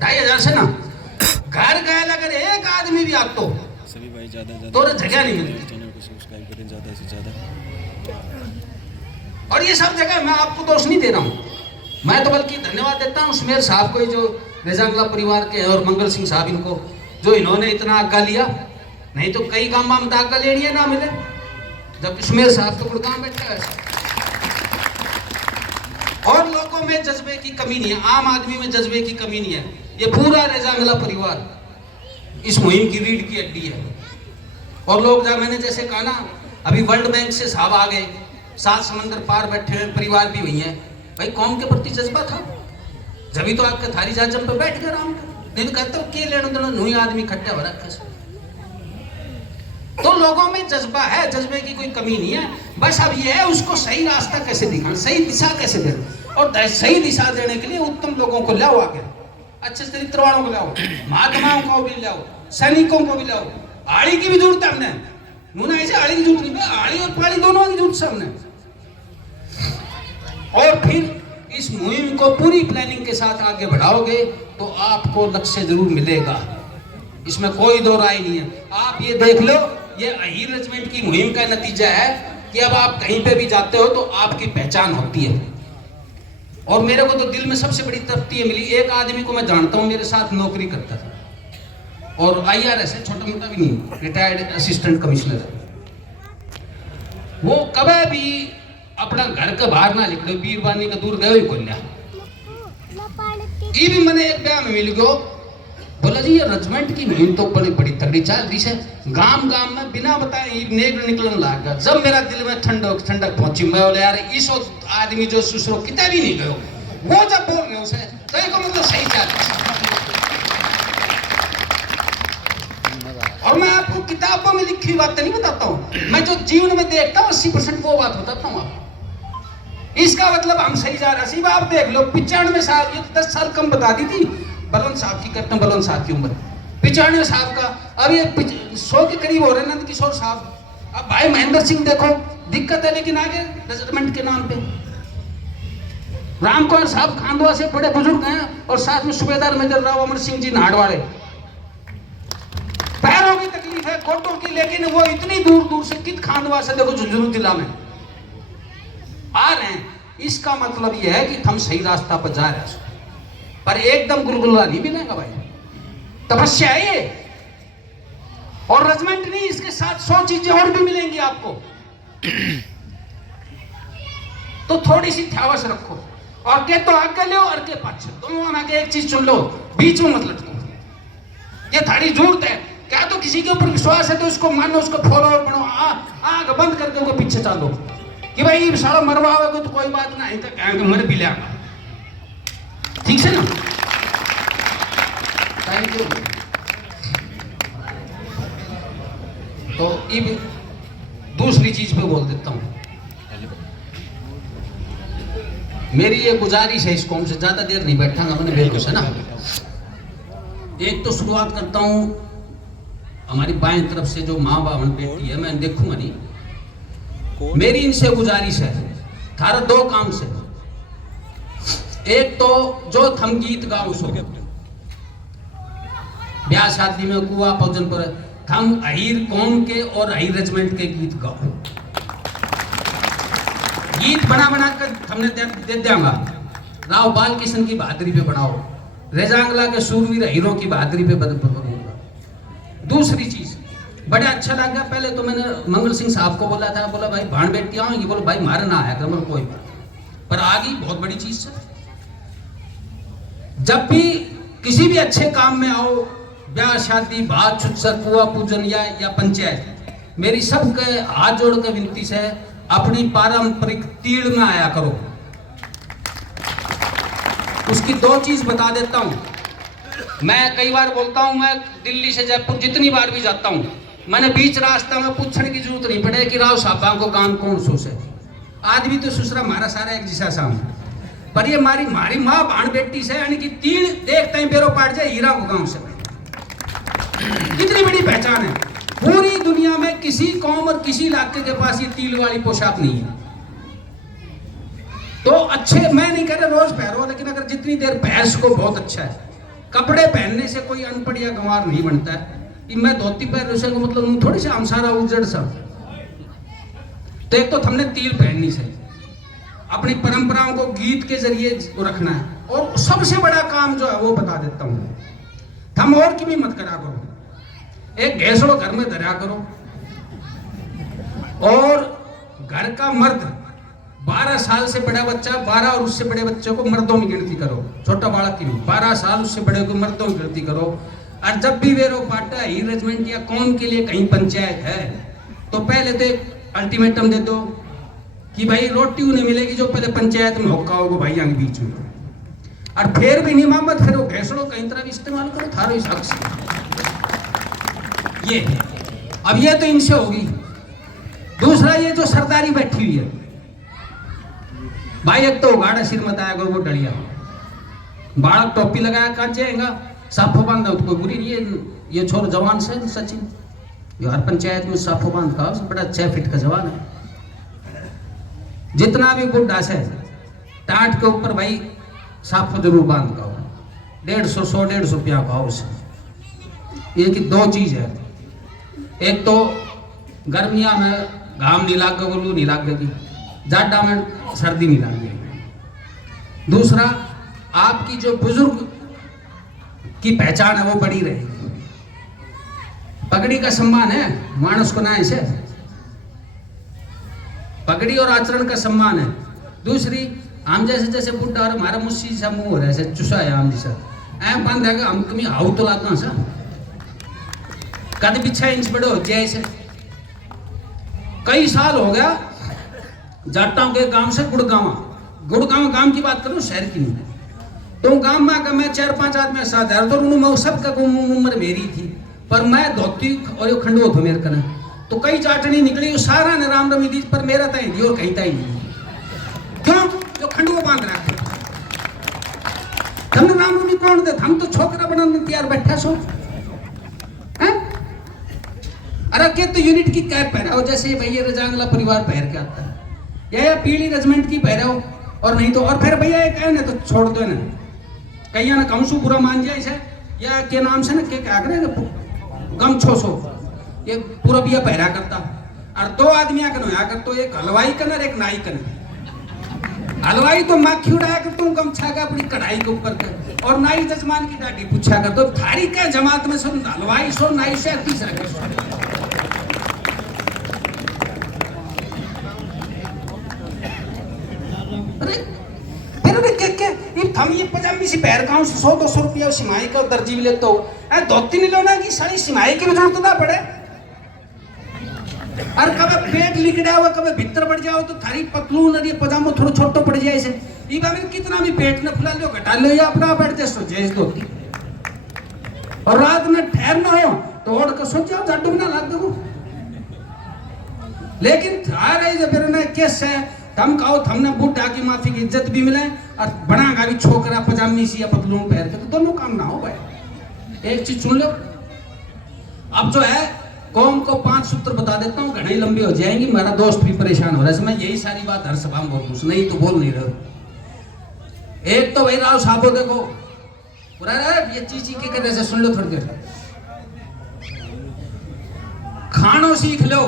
2,500 से ना घर गए। अगर एक आदमी भी आप तो सभी भाई ज्यादा तो जगह नहीं मिलती। चैनल को सब्सक्राइब करें ज्यादा से ज्यादा। और ये सब जगह मैं आपको दोष नहीं दे रहा हूँ, मैं तो बल्कि धन्यवाद देता हूँ सुमेर साहब को, जो रेजांगला परिवार के हैं, और मंगल सिंह साहब इनको, जो इन्होंने इतना आज्ञा लिया। नहीं तो कई गांव में आज्ञा लेनी है ना मिले, जबकि सुमेर साहब तो गुड़गांव बैठा है। और लोगों में जज्बे की कमी नहीं है, आम आदमी में जज्बे की कमी नहीं है। ये पूरा रेजांगला परिवार इस मुहिम की रीढ़ की हड्डी है। और लोग जब मैंने जैसे कहा ना, अभी वर्ल्ड बैंक से साहब आ गए, 7 समंदर पार बैठे हुए परिवार भी हुई हैं। भाई कौम के प्रति जज्बा था, जब तो आपके थारी जाजम पे बैठ गए आराम कर। नहीं तो कहते हो के लेने दोनों नई आदमी इकट्ठे हो रखे। तो लोगों में जज्बा है, जज्बे की कोई कमी नहीं है। बस अब ये है उसको सही रास्ता कैसे दिखाना, सही दिशा कैसे देना। और सही दिशा देने के लिए उत्तम लोगों को लाओ आगे, अच्छे चरित्र वालों को लाओ, महात्माओं को भी लाओ, सैनिकों को भी लाओ। आड़ी की भी जरूरत है हमने, मुना ऐसे आड़ी की जरूरत नहीं, आड़ी और पाड़ी दोनों की जरूरत है हमने। और फिर इस मुहिम को पूरी प्लानिंग के साथ आगे बढ़ाओगे तो आपको लक्ष्य जरूर मिलेगा, इसमें कोई दो राय नहीं है। आप ये देख लो, ये अहीर रेजिमेंट की मुहिम का नतीजा है कि अब आप कहीं पे भी जाते हो तो आपकी पहचान होती है। और मेरे को तो दिल में सबसे बड़ी तृप्ति मिली, एक आदमी को मैं जानता हूं, मेरे साथ नौकरी करता था, और IRS है, छोटा मोटा भी नहीं, रिटायर्ड असिस्टेंट कमिश्नर है। वो कभी भी अपना घर के बाहर ना निकले, बीरबानी का दूर गए ही कोन्या। ये भी मैंने एक ब्याह में मिल गयो, बोला जी ये रेजिमेंट की मुहिम तो बड़ी बड़ी तगड़ी चल रही है, गांव गांव में बिना बताए नेग निकलने लग गया। जब मेरा दिल में ठंडक ठंडक पहुंची, मैं बोले यार इस आदमी जो सुसरो कितने भी नहीं गयो, वो जब बोल रहे उसे तो एक मतलब सही चल रहा। और मैं आपको किताबों में लिखी हुई बात नहीं बताता हूँ, मैं जो जीवन में देखता हूँ 80% वो बात बताता हूँ आपको। इसका मतलब हम सही जा रहे। आप देख लो 95 साल, ये 10 साल कम बता दी थी बलवंत साहब की, करते बलवंत साहब की उम्र 95 साल का, अब ये 100 के करीब हो रहे नंद किशोर साहब। अब भाई महेंद्र सिंह देखो, दिक्कत है लेकिन आगे रेजिमेंट के नाम पे। राम कुमार साहब खांडवा से बड़े बुजुर्ग हैं, और साथ में सूबेदार मेजर राव अमर सिंह जी नाहड़वाड़े। पैरों की तकलीफ है, गोटों की, लेकिन वो इतनी दूर दूर से कित खांडवा से देखो झुंझुनू जिला में आ रहे हैं। इसका मतलब यह है कि हम सही रास्ता पर जा रहे हैं, पर एकदम गुलगुला नहीं मिलेगा भाई, तपस्या है ये। और रेजिमेंट नहीं, इसके साथ 100 चीजें और भी मिलेंगी आपको। तो थोड़ी सी ध्यावस रखो, और के तो आगे लो और के पाछे, दोनों में आगे एक चीज चुन लो, बीच में मत लटको। ये थारी जरूरत है। क्या तो किसी के ऊपर विश्वास है तो उसको मानो, उसको फॉलोअर बनो, आग बंद करके उसको पीछे चलो कि भाई सारा मरवाओगे तो कोई बात नहीं, तो कहेंगे मर भी लेगा, ठीक है ना। Thank you. तो अब दूसरी चीज पे बोल देता हूं, मेरी ये गुजारिश है, इस कौम से ज्यादा देर नहीं बैठांगा मैंने, बेहोश है ना। एक तो शुरुआत करता हूं हमारी बाएं तरफ से, जो माँ बावन बेटी है, मैं देखूंगा नहीं। मेरी इनसे गुजारिश है थारा 2 काम से। एक तो जो थम गीत गाओ सो ब्याह शादी में, कुआ भोजन पर, थम अहीर कौम के और अहीर रेजिमेंट के गीत गाओ। गीत बना बना कर हमने दे देंगा। राव बाल किशन की बहादुरी पे बनाओ, रेजांगला के सूरवीर हीरो की बहादुरी पे बनाऊंगा। दूसरी चीज बड़ा अच्छा लगा, पहले तो मैंने मंगल सिंह साहब को बोला था, बोला भाई भाण बेटी आओ, ये बोलो भाई मारे ना आया कर, कोई बात, पर आ गई बहुत बड़ी चीज से। जब भी किसी भी अच्छे काम में आओ, ब्याह शादी, बात छुत्सर, कुआ पूजन या पंचायत, मेरी सबके हाथ जोड़ के विनती से अपनी पारंपरिक तीड़ में आया करो। उसकी 2 चीज बता देता हूं। मैं कई बार बोलता हूं, मैं दिल्ली से जयपुर जितनी बार भी जाता हूं, मैंने बीच रास्ता में पूछने की जरूरत नहीं पड़े कि राव साहब को काम कौन सो से। आदमी तो सुसरा मारा सारा एक जैसा साम, पर ये मारी माँ भाण बेटी से, यानी कि तीन देखते हैं बेरो पाट जाए हीरा को गांव से। कितनी बड़ी पहचान है। पूरी दुनिया में किसी कौम और किसी इलाके के पास ये तिल वाली पोशाक नहीं है। तो अच्छे, मैं नहीं कह रहा रोज पहनो, लेकिन अगर जितनी देर पहन सको बहुत अच्छा है। कपड़े पहनने से कोई अनपढ़ या गंवार नहीं बनता है। मैं धोती पहन रही को मतलब थोड़ी सा हमसारा उजड़ सा। तो एक तो हमने तिल पहननी से अपनी परंपराओं को गीत के जरिए रखना है। और सबसे बड़ा काम जो है वो बता देता हूं, हम और की भी मत करा करो। एक घैसड़ो घर में धरा करो, और घर का मर्द 12 साल से बड़ा बच्चा, 12 और उससे बड़े बच्चों को मर्दों में गिनती करो, छोटा बालक की नहीं, 12 साल उससे बड़े को मर्दों में गिनती करो। और जब भी वेरो पाटा ही रेजिमेंट या कौन के लिए कहीं पंचायत है, तो पहले तो एक अल्टीमेटम दे दो कि भाई रोटी उन्हें मिलेगी जो पहले पंचायत में होगा होगा भाई यहाँ के बीच में। और फिर भी नहीं मामत, फिर वो घैसड़ो कहीं तरह भी इस्तेमाल करो थारो हिसाब से। ये अब ये तो इनसे होगी। दूसरा ये जो सरदारी बैठी हुई है भाई, एक तो गाड़ा सिर मत आया करो, वो डलिया बालक टोपी लगाया कहा जाएगा, साफो बांधा तो कोई बुरी नहीं है। ये छोर जवान से सचिन, ये हर पंचायत में साफो बांध का बड़ा 6 फीट का जवान है। जितना भी बुढ़ा से टाट के ऊपर भाई साफो जरूर बांध का, 150-150 रुपया का उसे। ये कि 2 चीज है, एक तो गर्मिया में घाम नहीं लागेगा, लू नहीं लागेगी, जाडा में सर्दी नहीं लागेगी। दूसरा, आपकी जो बुजुर्ग की पहचान है वो बड़ी रहेगी। पगड़ी का सम्मान है, मानस को ना ऐसे पगड़ी और आचरण का सम्मान है। दूसरी, हम जैसे जैसे बुढ़ा और हमारा मुस्सी सा मुंह हो रहा है, चुसा है आम जैसा ऐम बंद है, हम कभी हाउ तो लाता सा कद पीछे इंच बड़े हो जैसे। कई साल हो गया जाटाओं के गांव से गुड़गांव गांव की बात करूं, शहर की नहीं। तो गांव में का मैं 4-5 आदमी साथ है, तो उन्होंने सबका उम्र मेरी थी, पर मैं धोती और यो खंडो थो मेरे कने। तो कई चाटनी निकली, वो सारा ने राम रमी दी, पर मेरा ताई दी और कहीं ताई नहीं। क्यों? जो खंडो बांध रहा हमने राम रमी कौन दे, हम तो छोकरा बनाने तैयार बैठा सो हैं। अरे के तो यूनिट की कैप पहनाओ, जैसे भैया रजांगला परिवार पहन के आता है, या पीली रेजिमेंट की पहनाओ, और नहीं तो और फिर भैया एक है ना तो छोड़ दो ना, कहीं ना कमसू बुरा मान जाए इसे, या के नाम से ना के क्या करे गम छो ये पूरा बिया पहरा करता। और 2 आदमियां का नया कर, तो एक हलवाई का ना एक नाई का ना। हलवाई तो माखी उड़ाया कर तुम गमछा का अपनी कढ़ाई के ऊपर कर, और नाई जजमान की दाढ़ी पूछा कर। तो थारी क्या जमात में सुन हलवाई सो नाई से तीसरा कर। हम ये पजामी सी पैर का 100-200 रुपया सिमाई का दर्जी भी लेता हो, धोती नहीं लो ना कि सारी सिमाई की जरूरत ना पड़े। और कभी पेट लिकड़ा हुआ, कभी भीतर बढ़ जाओ तो थारी पतलून और ये पजामो थोड़ा छोटो पड़ जाए इसे, ये बात कितना भी पेट न फुला लो घटा लो, या अपना आप एडजस्ट हो जाए धोती। और रात में ठहरना हो तो ओढ़ कर सो जाओ, जाडू भी ना लाग दो। लेकिन फिर ना केस है, हम कहो हमने बूढ़ा की माफी की इज्जत भी मिले, और बना का भी छोकरा पजामी सी या पतलून पहन के, तो दोनों काम ना हो भाई। एक चीज सुन लो, अब जो है कौम को 5 सूत्र बता देता हूँ, घड़ी लंबी हो जाएंगी, मेरा दोस्त भी परेशान हो रहा है, मैं यही सारी बात हर सभा में बोलूँ, नहीं तो बोल नहीं रहे। एक तो भाई राव साहब देखो ये चीची के कहते से सुन लो थोड़ी देर, खानो सीख लो।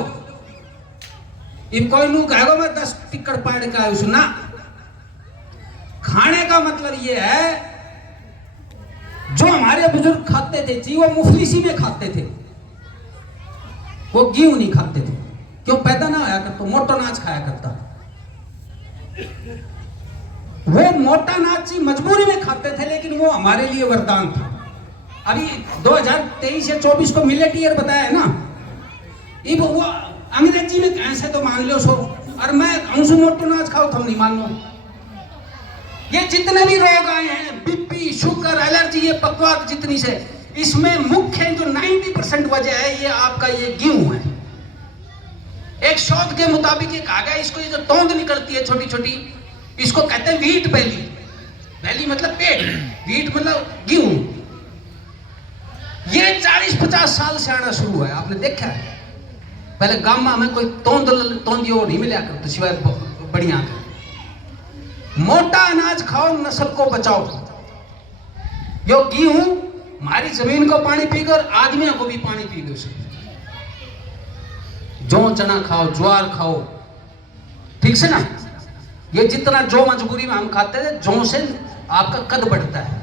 इन कोई नू कहेगा मैं 10 टिकट पाड़ का आयु सुना। खाने का मतलब ये है, जो हमारे बुजुर्ग खाते थे जी, वो मुफलिसी में खाते थे, वो गेहूं नहीं खाते थे। क्यों? पैदा ना होया करता, मोटा अनाज खाया करता। वो मोटा अनाज मजबूरी में खाते थे, लेकिन वो हमारे लिए वरदान था। अभी 2023 या 24 को मिलेट ईयर बताया है ना, ये वो अंग्रेजी में कैसे तो मान लो सो, और मैं हमसे मोटो अनाज खाओ तो नहीं मान लो। ये जितने भी रोग आए हैं, बीपी, शुगर, एलर्जी, ये पकवान जितनी से, इसमें मुख्य जो 90% वजह है ये आपका ये गेहूं है। एक शोध के मुताबिक ये कहा गया, इसको ये जो तोंद निकलती है छोटी छोटी, इसको कहते हैं व्हीट बेली। बेली मतलब पेट, व्हीट मतलब गेहूं। ये 40-50 साल से आना शुरू हुआ है, आपने देखा है। पहले गांव में कोई तोंदी और नहीं मिला करता सिवाय बढ़िया। मोटा अनाज खाओ, नस्ल को बचाओ। यो गेहूं हमारी जमीन को पानी पीकर और आदमियों को भी पानी पीकर उसे। जौ चना खाओ, ज्वार खाओ, ठीक से ना। ये जितना जो मजबूरी में हम खाते थे, जौ से आपका कद बढ़ता है,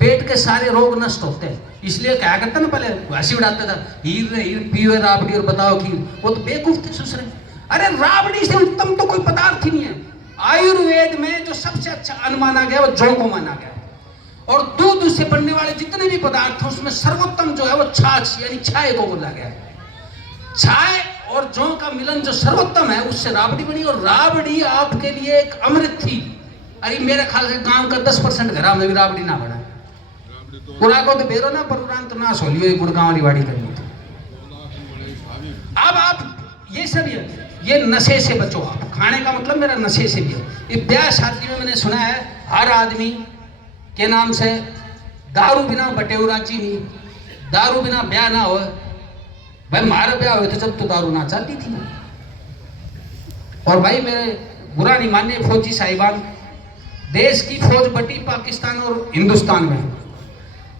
पेट के सारे रोग नष्ट होते हैं। इसलिए क्या करता ना, पहले हंसी उड़ाता था, हीर पीवे राबड़ी और बताओ खीर। वो तो बेवकूफ थे ससुरे। अरे राबड़ी से उत्तम तो कोई पदार्थ ही नहीं है। आयुर्वेद में जो सबसे अच्छा अन्न माना गया वो जौ को माना गया, और दूध से बनने वाले जितने भी पदार्थ हैं उसमें सर्वोत्तम जो है वो छाछ यानी छाय को बोला गया। छाय और जौ का मिलन जो सर्वोत्तम है, उससे राबड़ी बनी, और राबड़ी आपके लिए एक अमृत थी। अरे मेरे ख्याल से गांव का 10% घरा में भी राबड़ी ना बना। पूरा को तो बेरो ना, पर तो ना सोलियो गुड़गांव रिवाड़ी करनी थी। अब आप ये सब ये नशे से बचो। आप खाने का मतलब मेरा नशे से भी है। ये ब्याह शादी में मैंने सुना है, हर आदमी के नाम से दारू बिना बटेउरा चीनी, दारू बिना ब्याह ना हो। भाई मारे ब्याह हुए थे जब तो दारू ना चलती थी। और भाई मेरे बुरा नहीं मानिए फौजी साहिबान, देश की फौज बटी पाकिस्तान और हिंदुस्तान में।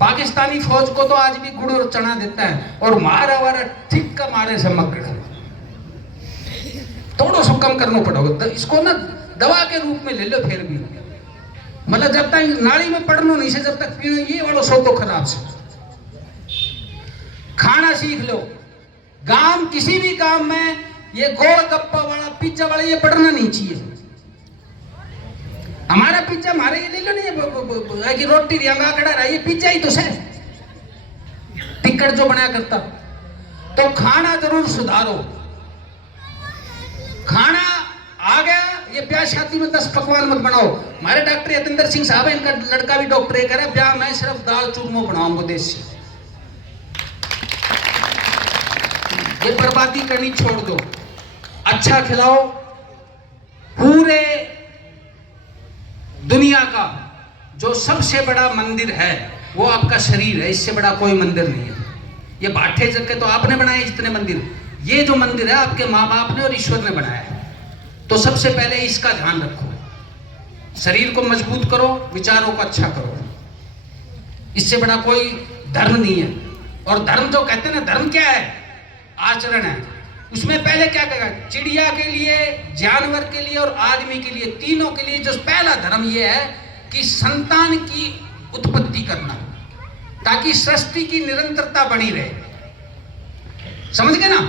पाकिस्तानी फौज को तो आज भी गुड़ और चना देता है, और मारा वारा ठीक का मारे से मक्कड़ थोड़ा सा कम करना पड़ेगा। इसको ना दवा के रूप में ले लो, फिर भी मतलब जब तक नाड़ी में पड़नो नहीं से, जब तक पीने ये वालों सो तो खराब से। खाना सीख लो। गांव किसी भी काम में ये गोलगप्पा वाला पिज्जा वाला ये पढ़ना नहीं चाहिए। हमारा पिज्जा हमारे ये ले लो नहीं कि रोटी रियांगा कड़ा रहा, ये पिज्जा ही तो है टिकट जो बनाया करता। तो खाना जरूर सुधारो। खाना आ गया, ये ब्याह शादी में 10 पकवान मत बनाओ। हमारे डॉक्टर यतेंद्र सिंह साहब है, इनका लड़का भी डॉक्टर है, कह रहा है ब्याह में सिर्फ दाल चूरमो बनाऊंगा देसी। ये बर्बादी करनी छोड़ दो, अच्छा खिलाओ। पूरे दुनिया का जो सबसे बड़ा मंदिर है वो आपका शरीर है, इससे बड़ा कोई मंदिर नहीं है। ये भाठे जग तो आपने बनाए जितने मंदिर, ये जो मंदिर है आपके माँ बाप ने और ईश्वर ने बनाया है। तो सबसे पहले इसका ध्यान रखो, शरीर को मजबूत करो, विचारों को अच्छा करो, इससे बड़ा कोई धर्म नहीं है। और धर्म जो कहते हैं ना, धर्म क्या है? आचरण है। उसमें पहले क्या कहेगा? चिड़िया के लिए, जानवर के लिए और आदमी के लिए, तीनों के लिए जो पहला धर्म ये है कि संतान की उत्पत्ति करना, ताकि सृष्टि की निरंतरता बनी रहे। समझ गए ना?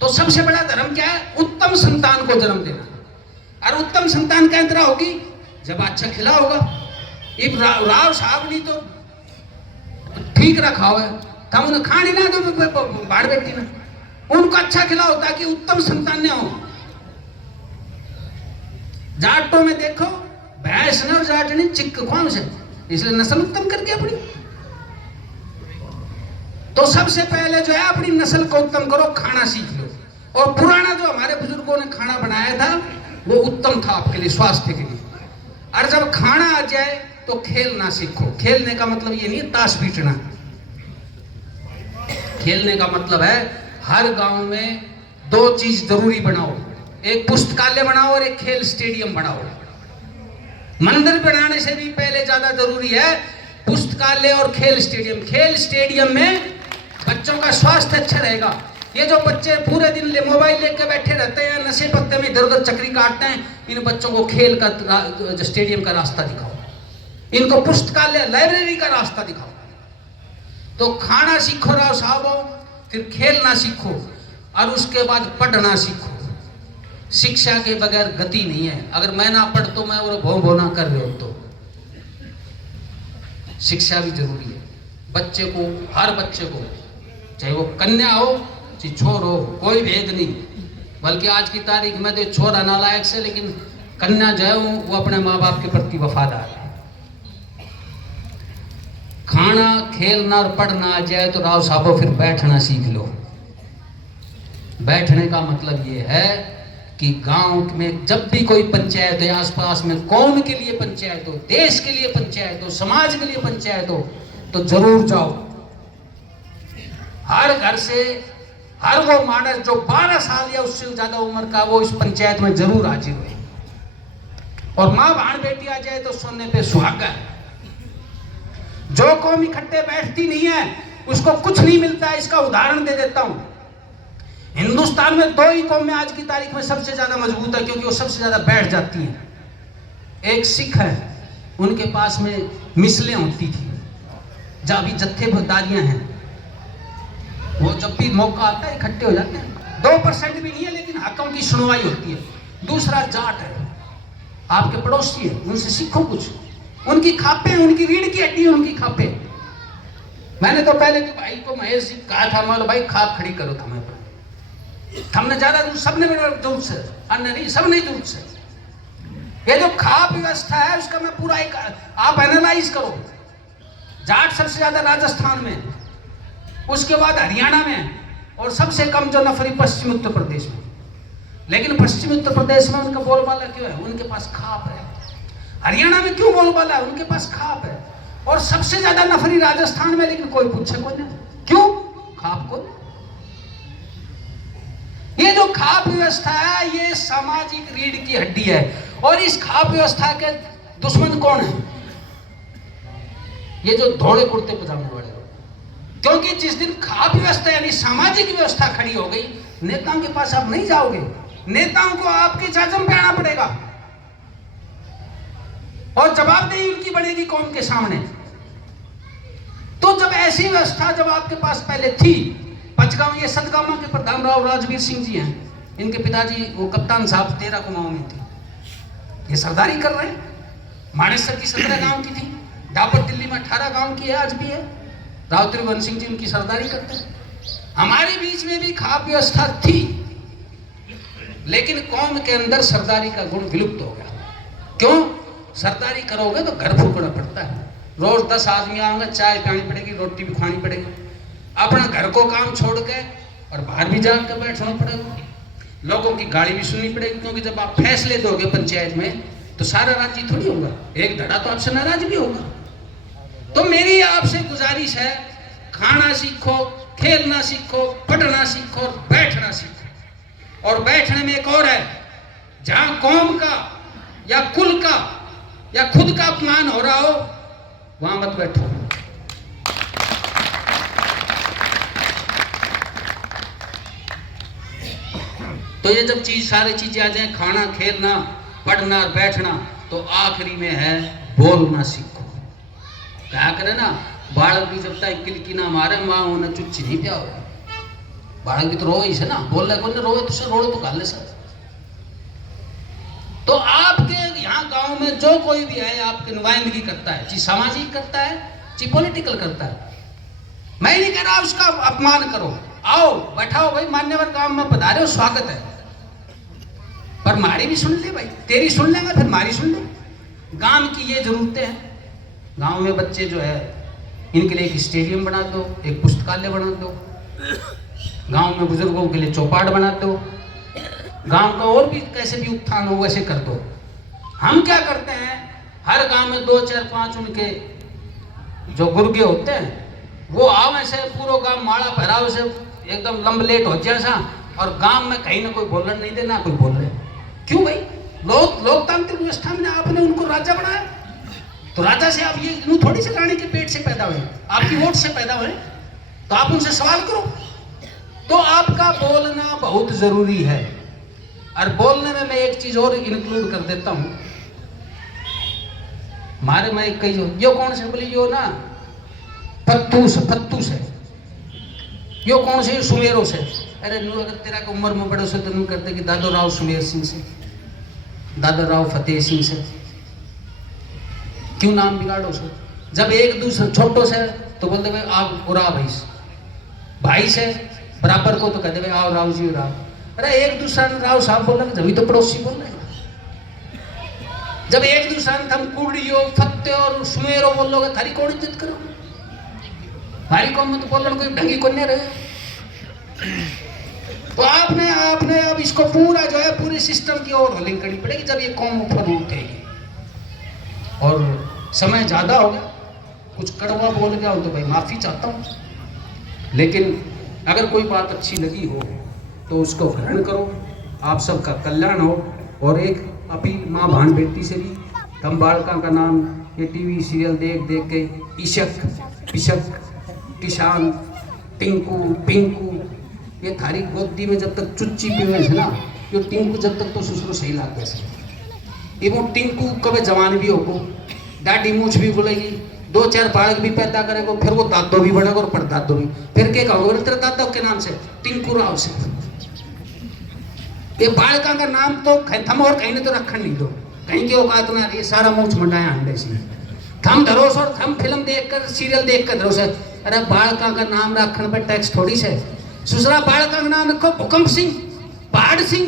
तो सबसे बड़ा धर्म क्या है? उत्तम संतान को जन्म देना। और उत्तम संतान क्या तरह होगी? जब अच्छा खिला होगा। ये राव साहब नहीं तो ठीक रखा हुआ है, तब उन्हें खाने ना दो बाढ़ बेटी ना, उनको अच्छा खिलाओ ताकि उत्तम संतान न हो। जाटों में देखो, भैंस ने और जाट ने चिक कौन से, इसलिए नस्ल उत्तम करके अपनी। तो सबसे पहले जो है अपनी नस्ल को उत्तम करो, खाना सीख लो। और पुराना जो हमारे बुजुर्गों ने खाना बनाया था वो उत्तम था आपके लिए, स्वास्थ्य के लिए। और जब खाना आ जाए तो खेलना सीखो। खेलने का मतलब ये नहीं ताश पीटना, खेलने का मतलब है हर गांव में 2 चीज जरूरी बनाओ, एक पुस्तकालय बनाओ और एक खेल स्टेडियम बनाओ। मंदिर बनाने से भी पहले ज्यादा जरूरी है पुस्तकालय और खेल स्टेडियम। खेल स्टेडियम में बच्चों का स्वास्थ्य अच्छा रहेगा। ये जो बच्चे पूरे दिन मोबाइल लेके बैठे रहते हैं, नशे पत्ते में इधर उधर चक्री काटते हैं, इन बच्चों को खेल का स्टेडियम का रास्ता दिखाओ, इनको पुस्तकालय लाइब्रेरी का रास्ता दिखाओ। तो खाना सीखो राव साहबो, फिर खेलना सीखो और उसके बाद पढ़ना सीखो। शिक्षा के बगैर गति नहीं है। अगर मैं ना पढ़ तो मैं और भो ना कर रहे हो तो शिक्षा भी जरूरी है। बच्चे को, हर बच्चे को, चाहे वो कन्या हो चाहे छोर हो, कोई भेद नहीं। बल्कि आज की तारीख में तो छोरा नालायक से, लेकिन कन्या जो है वो अपने माँ बाप के प्रति वफादार है। खाना, खेलना और पढ़ना आ जाए तो राव साहबो फिर बैठना सीख लो। बैठने का मतलब ये है कि गांव में जब भी कोई पंचायत है, आसपास में कौम के लिए पंचायत हो, देश के लिए पंचायत हो, समाज के लिए पंचायत हो, तो जरूर जाओ। हर घर से हर वो मानस जो 12 साल या उससे ज्यादा उम्र का, वो इस पंचायत में जरूर हाजिर हुए। और माँ बहन बेटी आ जाए तो सोने पे सुहागा है। जो कौम इकट्ठे बैठती नहीं है उसको कुछ नहीं मिलता है। इसका उदाहरण दे देता हूं। हिंदुस्तान में 2 ही कौमें आज की तारीख में सबसे ज्यादा मजबूत है, क्योंकि वो सबसे ज्यादा बैठ जाती हैं। एक सिख है, उनके पास में मिसलें होती थी, जहां भी जत्थेदारियां हैं, वो जब भी मौका आता है इकट्ठे हो जाते हैं। 2% भी नहीं है, लेकिन हकों की सुनवाई होती है। दूसरा जाट है, आपके पड़ोसी है, उनसे सीखो कुछ। उनकी खापे, उनकी रीढ़ की हड्डी, उनकी खापे। मैंने तो पहले तो भाई को महेश जी कहा था, मान लो भाई खाप खड़ी करो तुम्हें पर, हमने ज्यादा दूर, सबने दूर से, अन्य नहीं, सब नहीं दूर से। ये जो खाप व्यवस्था है उसका मैं पूरा एक आप एनालाइज करो। जाट सबसे ज्यादा राजस्थान में, उसके बाद हरियाणा में, और सबसे कम जो नफरी पश्चिम उत्तर प्रदेश में। लेकिन पश्चिम उत्तर प्रदेश में उनका बोलबाला क्यों है? उनके पास खाप है। हरियाणा में क्यों बोलबाला है? उनके पास खाप है। और सबसे ज्यादा नफरी राजस्थान में, लेकिन कोई पूछे कोई नहीं क्यों? खाप को। ये जो खाप व्यवस्था है ये सामाजिक रीढ़ की हड्डी है। और इस खाप व्यवस्था के दुश्मन कौन है? ये जो धोले कुर्ते पजामे वाले। क्योंकि जिस दिन खाप व्यवस्था यानी सामाजिक व्यवस्था खड़ी हो गई, नेताओं के पास आप नहीं जाओगे। नेताओं को आपके जाजम पे आना पड़ेगा और जवाबदेही उनकी बढ़ेगी कौम के सामने। तो जब ऐसी व्यवस्था जब आपके पास पहले थी, पंचगांव ये सतगामा के प्रधान राव राजवीर सिंह जी हैं, इनके पिताजी वो कप्तान साहब 13 कुमाऊं में थे, ये सरदारी कर रहे हैं। मानेसर की 17 गांव की थी, डाबर दिल्ली में 18 गांव की है, आज भी है। राव त्रिभुवन सिंह जी उनकी सरदारी करते हैं। हमारे बीच में भी खाप व्यवस्था थी, लेकिन कौम के अंदर सरदारी का गुण विलुप्त हो गया। क्यों? सरदारी करोगे तो घर फूकना पड़ता है, रोज 10 आदमी आएंगे, चाय पिलानी पड़ेगी, रोटी भी खानी पड़ेगी, अपना घर को काम छोड़ के और बाहर भी जाकर बैठना पड़ेगा, लोगों की गाली भी सुननी पड़ेगी। क्योंकि जब आप फैसले दोगे पंचायत में तो सारा राजी थोड़ी होगा, एक धड़ा तो आपसे नाराज भी होगा। तो मेरी आपसे गुजारिश है, खाना सीखो, खेलना सीखो, पढ़ना सीखो और बैठना सीखो। और बैठने में एक और है, जहां कौम का या कुल का या खुद का अपमान हो रहा हो वहां मत बैठो। तो ये जब सारी चीजें आ जाए, खाना, खेलना, पढ़ना और बैठना, तो आखिरी में है बोलना सीखो। क्या करे ना, बालक भी जब तक किलकी ना मारे माँ उन्हें चुच्ची नहीं पिया हो। बालक भी तो रोए से ना, बोल रहे को रोए तो रोड़े तो गाले सर। तो आपके यहाँ गांव में जो कोई भी है आपकी नुमाइंदगी करता है, चाहे सामाजिक करता है चाहे पॉलिटिकल करता है, मैं नहीं कह रहा उसका अपमान करो, आओ बैठाओ भाई, मान्यवर गांव में पधारे हो, स्वागत है, पर मारी भी सुन ले भाई, तेरी सुन लेंगे फिर मारी सुन ले। गांव की ये जरूरतें हैं, गांव में बच्चे जो है इनके लिए एक स्टेडियम बना दो, एक पुस्तकालय बना दो, गांव में बुजुर्गों के लिए चौपाट बना दो, गांव का और भी कैसे भी उत्थान हो वैसे कर दो। हम क्या करते हैं, हर गांव में 2, 4, 5 उनके जो गुर्गे होते हैं वो आओ ऐसे पूरा गांव माड़ा भराव से एकदम लंबलेट हो जैसा, और गांव में कहीं ना कोई बोलन नहीं देना, कोई बोल रहे। क्यों भाई? लोकतांत्रिक व्यवस्था में आपने उनको राजा बनाया, तो राजा से आप ये यूं थोड़ी से रानी के पेट से पैदा हुए, आपकी वोट से पैदा हुए, तो आप उनसे सवाल करो। तो आपका बोलना बहुत जरूरी है। और बोलने में मैं एक चीज और इंक्लूड कर देता हूं, हमारे में कई यो कौन से बोले, यो ना फत्तू से, यो कौन से, सुमेरों से। अरे नू अगर तेरा को उम्र में बड़े से तो नू करते कि दादो राव सुमेर सिंह से, दादा राव फतेह सिंह से, क्यों नाम बिगाड़ो से? जब एक दूसरे छोटो से तो बोलते भाई आप उरा भाई से बराबर को तो कहते भाई आओ राव जी राव। अरे एक दूसरा ने राव साहब बोल रहे, जब तो पड़ोसी बोल रहे। जब एक दूसरा ने हम कुड़ियो फत्ते और सुमेरो बोल लोगे, थारी कौन इज्जत करो? हमारी कौम में तो बोलने कोई ढंगी को नहीं रहे। तो आपने अब इसको पूरा जो है पूरे सिस्टम की ओर रोलिंग करनी पड़ेगी जब ये कौम ऊपर उठेगी। और समय ज्यादा हो गया, कुछ कड़वा बोल गया हो तो भाई माफी चाहता हूँ, लेकिन अगर कोई बात अच्छी लगी हो तो उसको ग्रहण करो, आप सबका कल्याण हो। और एक अभी माँ भान बेटी से भी हम बालका का नाम ये टीवी सीरियल देख देख के इशक पिशक किसान टिंकू पिंकू ये थारी गोदी में जब तक चुच्ची पीवे है ना, ये टिंकू जब तक तो ससुर सही लागते से ये वो टिंकू कभी जवान भी होको, दाढ़ी मूछ भी बोलेगी, 2-4 बालक भी पैदा करेगा, फिर वो दादो भी बनेगा और परदादो भी, फिर क्या कहोगे तेरे दादा के नाम से? टिंकू राव से। ये बालका का नाम तो थम और कहीं ने तो रखन नहीं दो, कहीं की औकात ना, ये सारा मूछ मंडाया अंडे से थम धरोस और थम फिल्म देखकर सीरियल देखकर धरोस। अरे बालका का नाम रखने पर टैक्स थोड़ी से, सुसरा बालका का नाम रखो भूकंप सिंह, पहाड़ सिंह,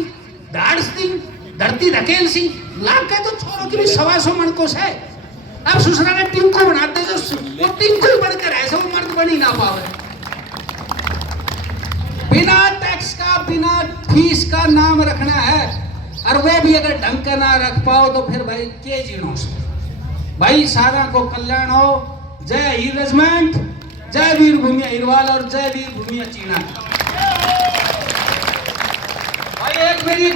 दाड़ सिंह, धरती धकेल सिंह, लाख के तो छोरों की भी 125 मन को है। अब सुसरा ने टिंकू बनाते तो वो टिंकू बनकर ऐसे वो मर्द बन ही ना पावे। बिना टैक्स का बिना फीस का नाम रखना है, और वो भी अगर ढंग का ना रख पाओ तो फिर भाई के जीनो से। भाई सारा को कल्याण हो। जय हीर रेजिमेंट, जय वीर भूमिया हिरवाल और जय वीर भूमिया चीना। भाई एक मेरी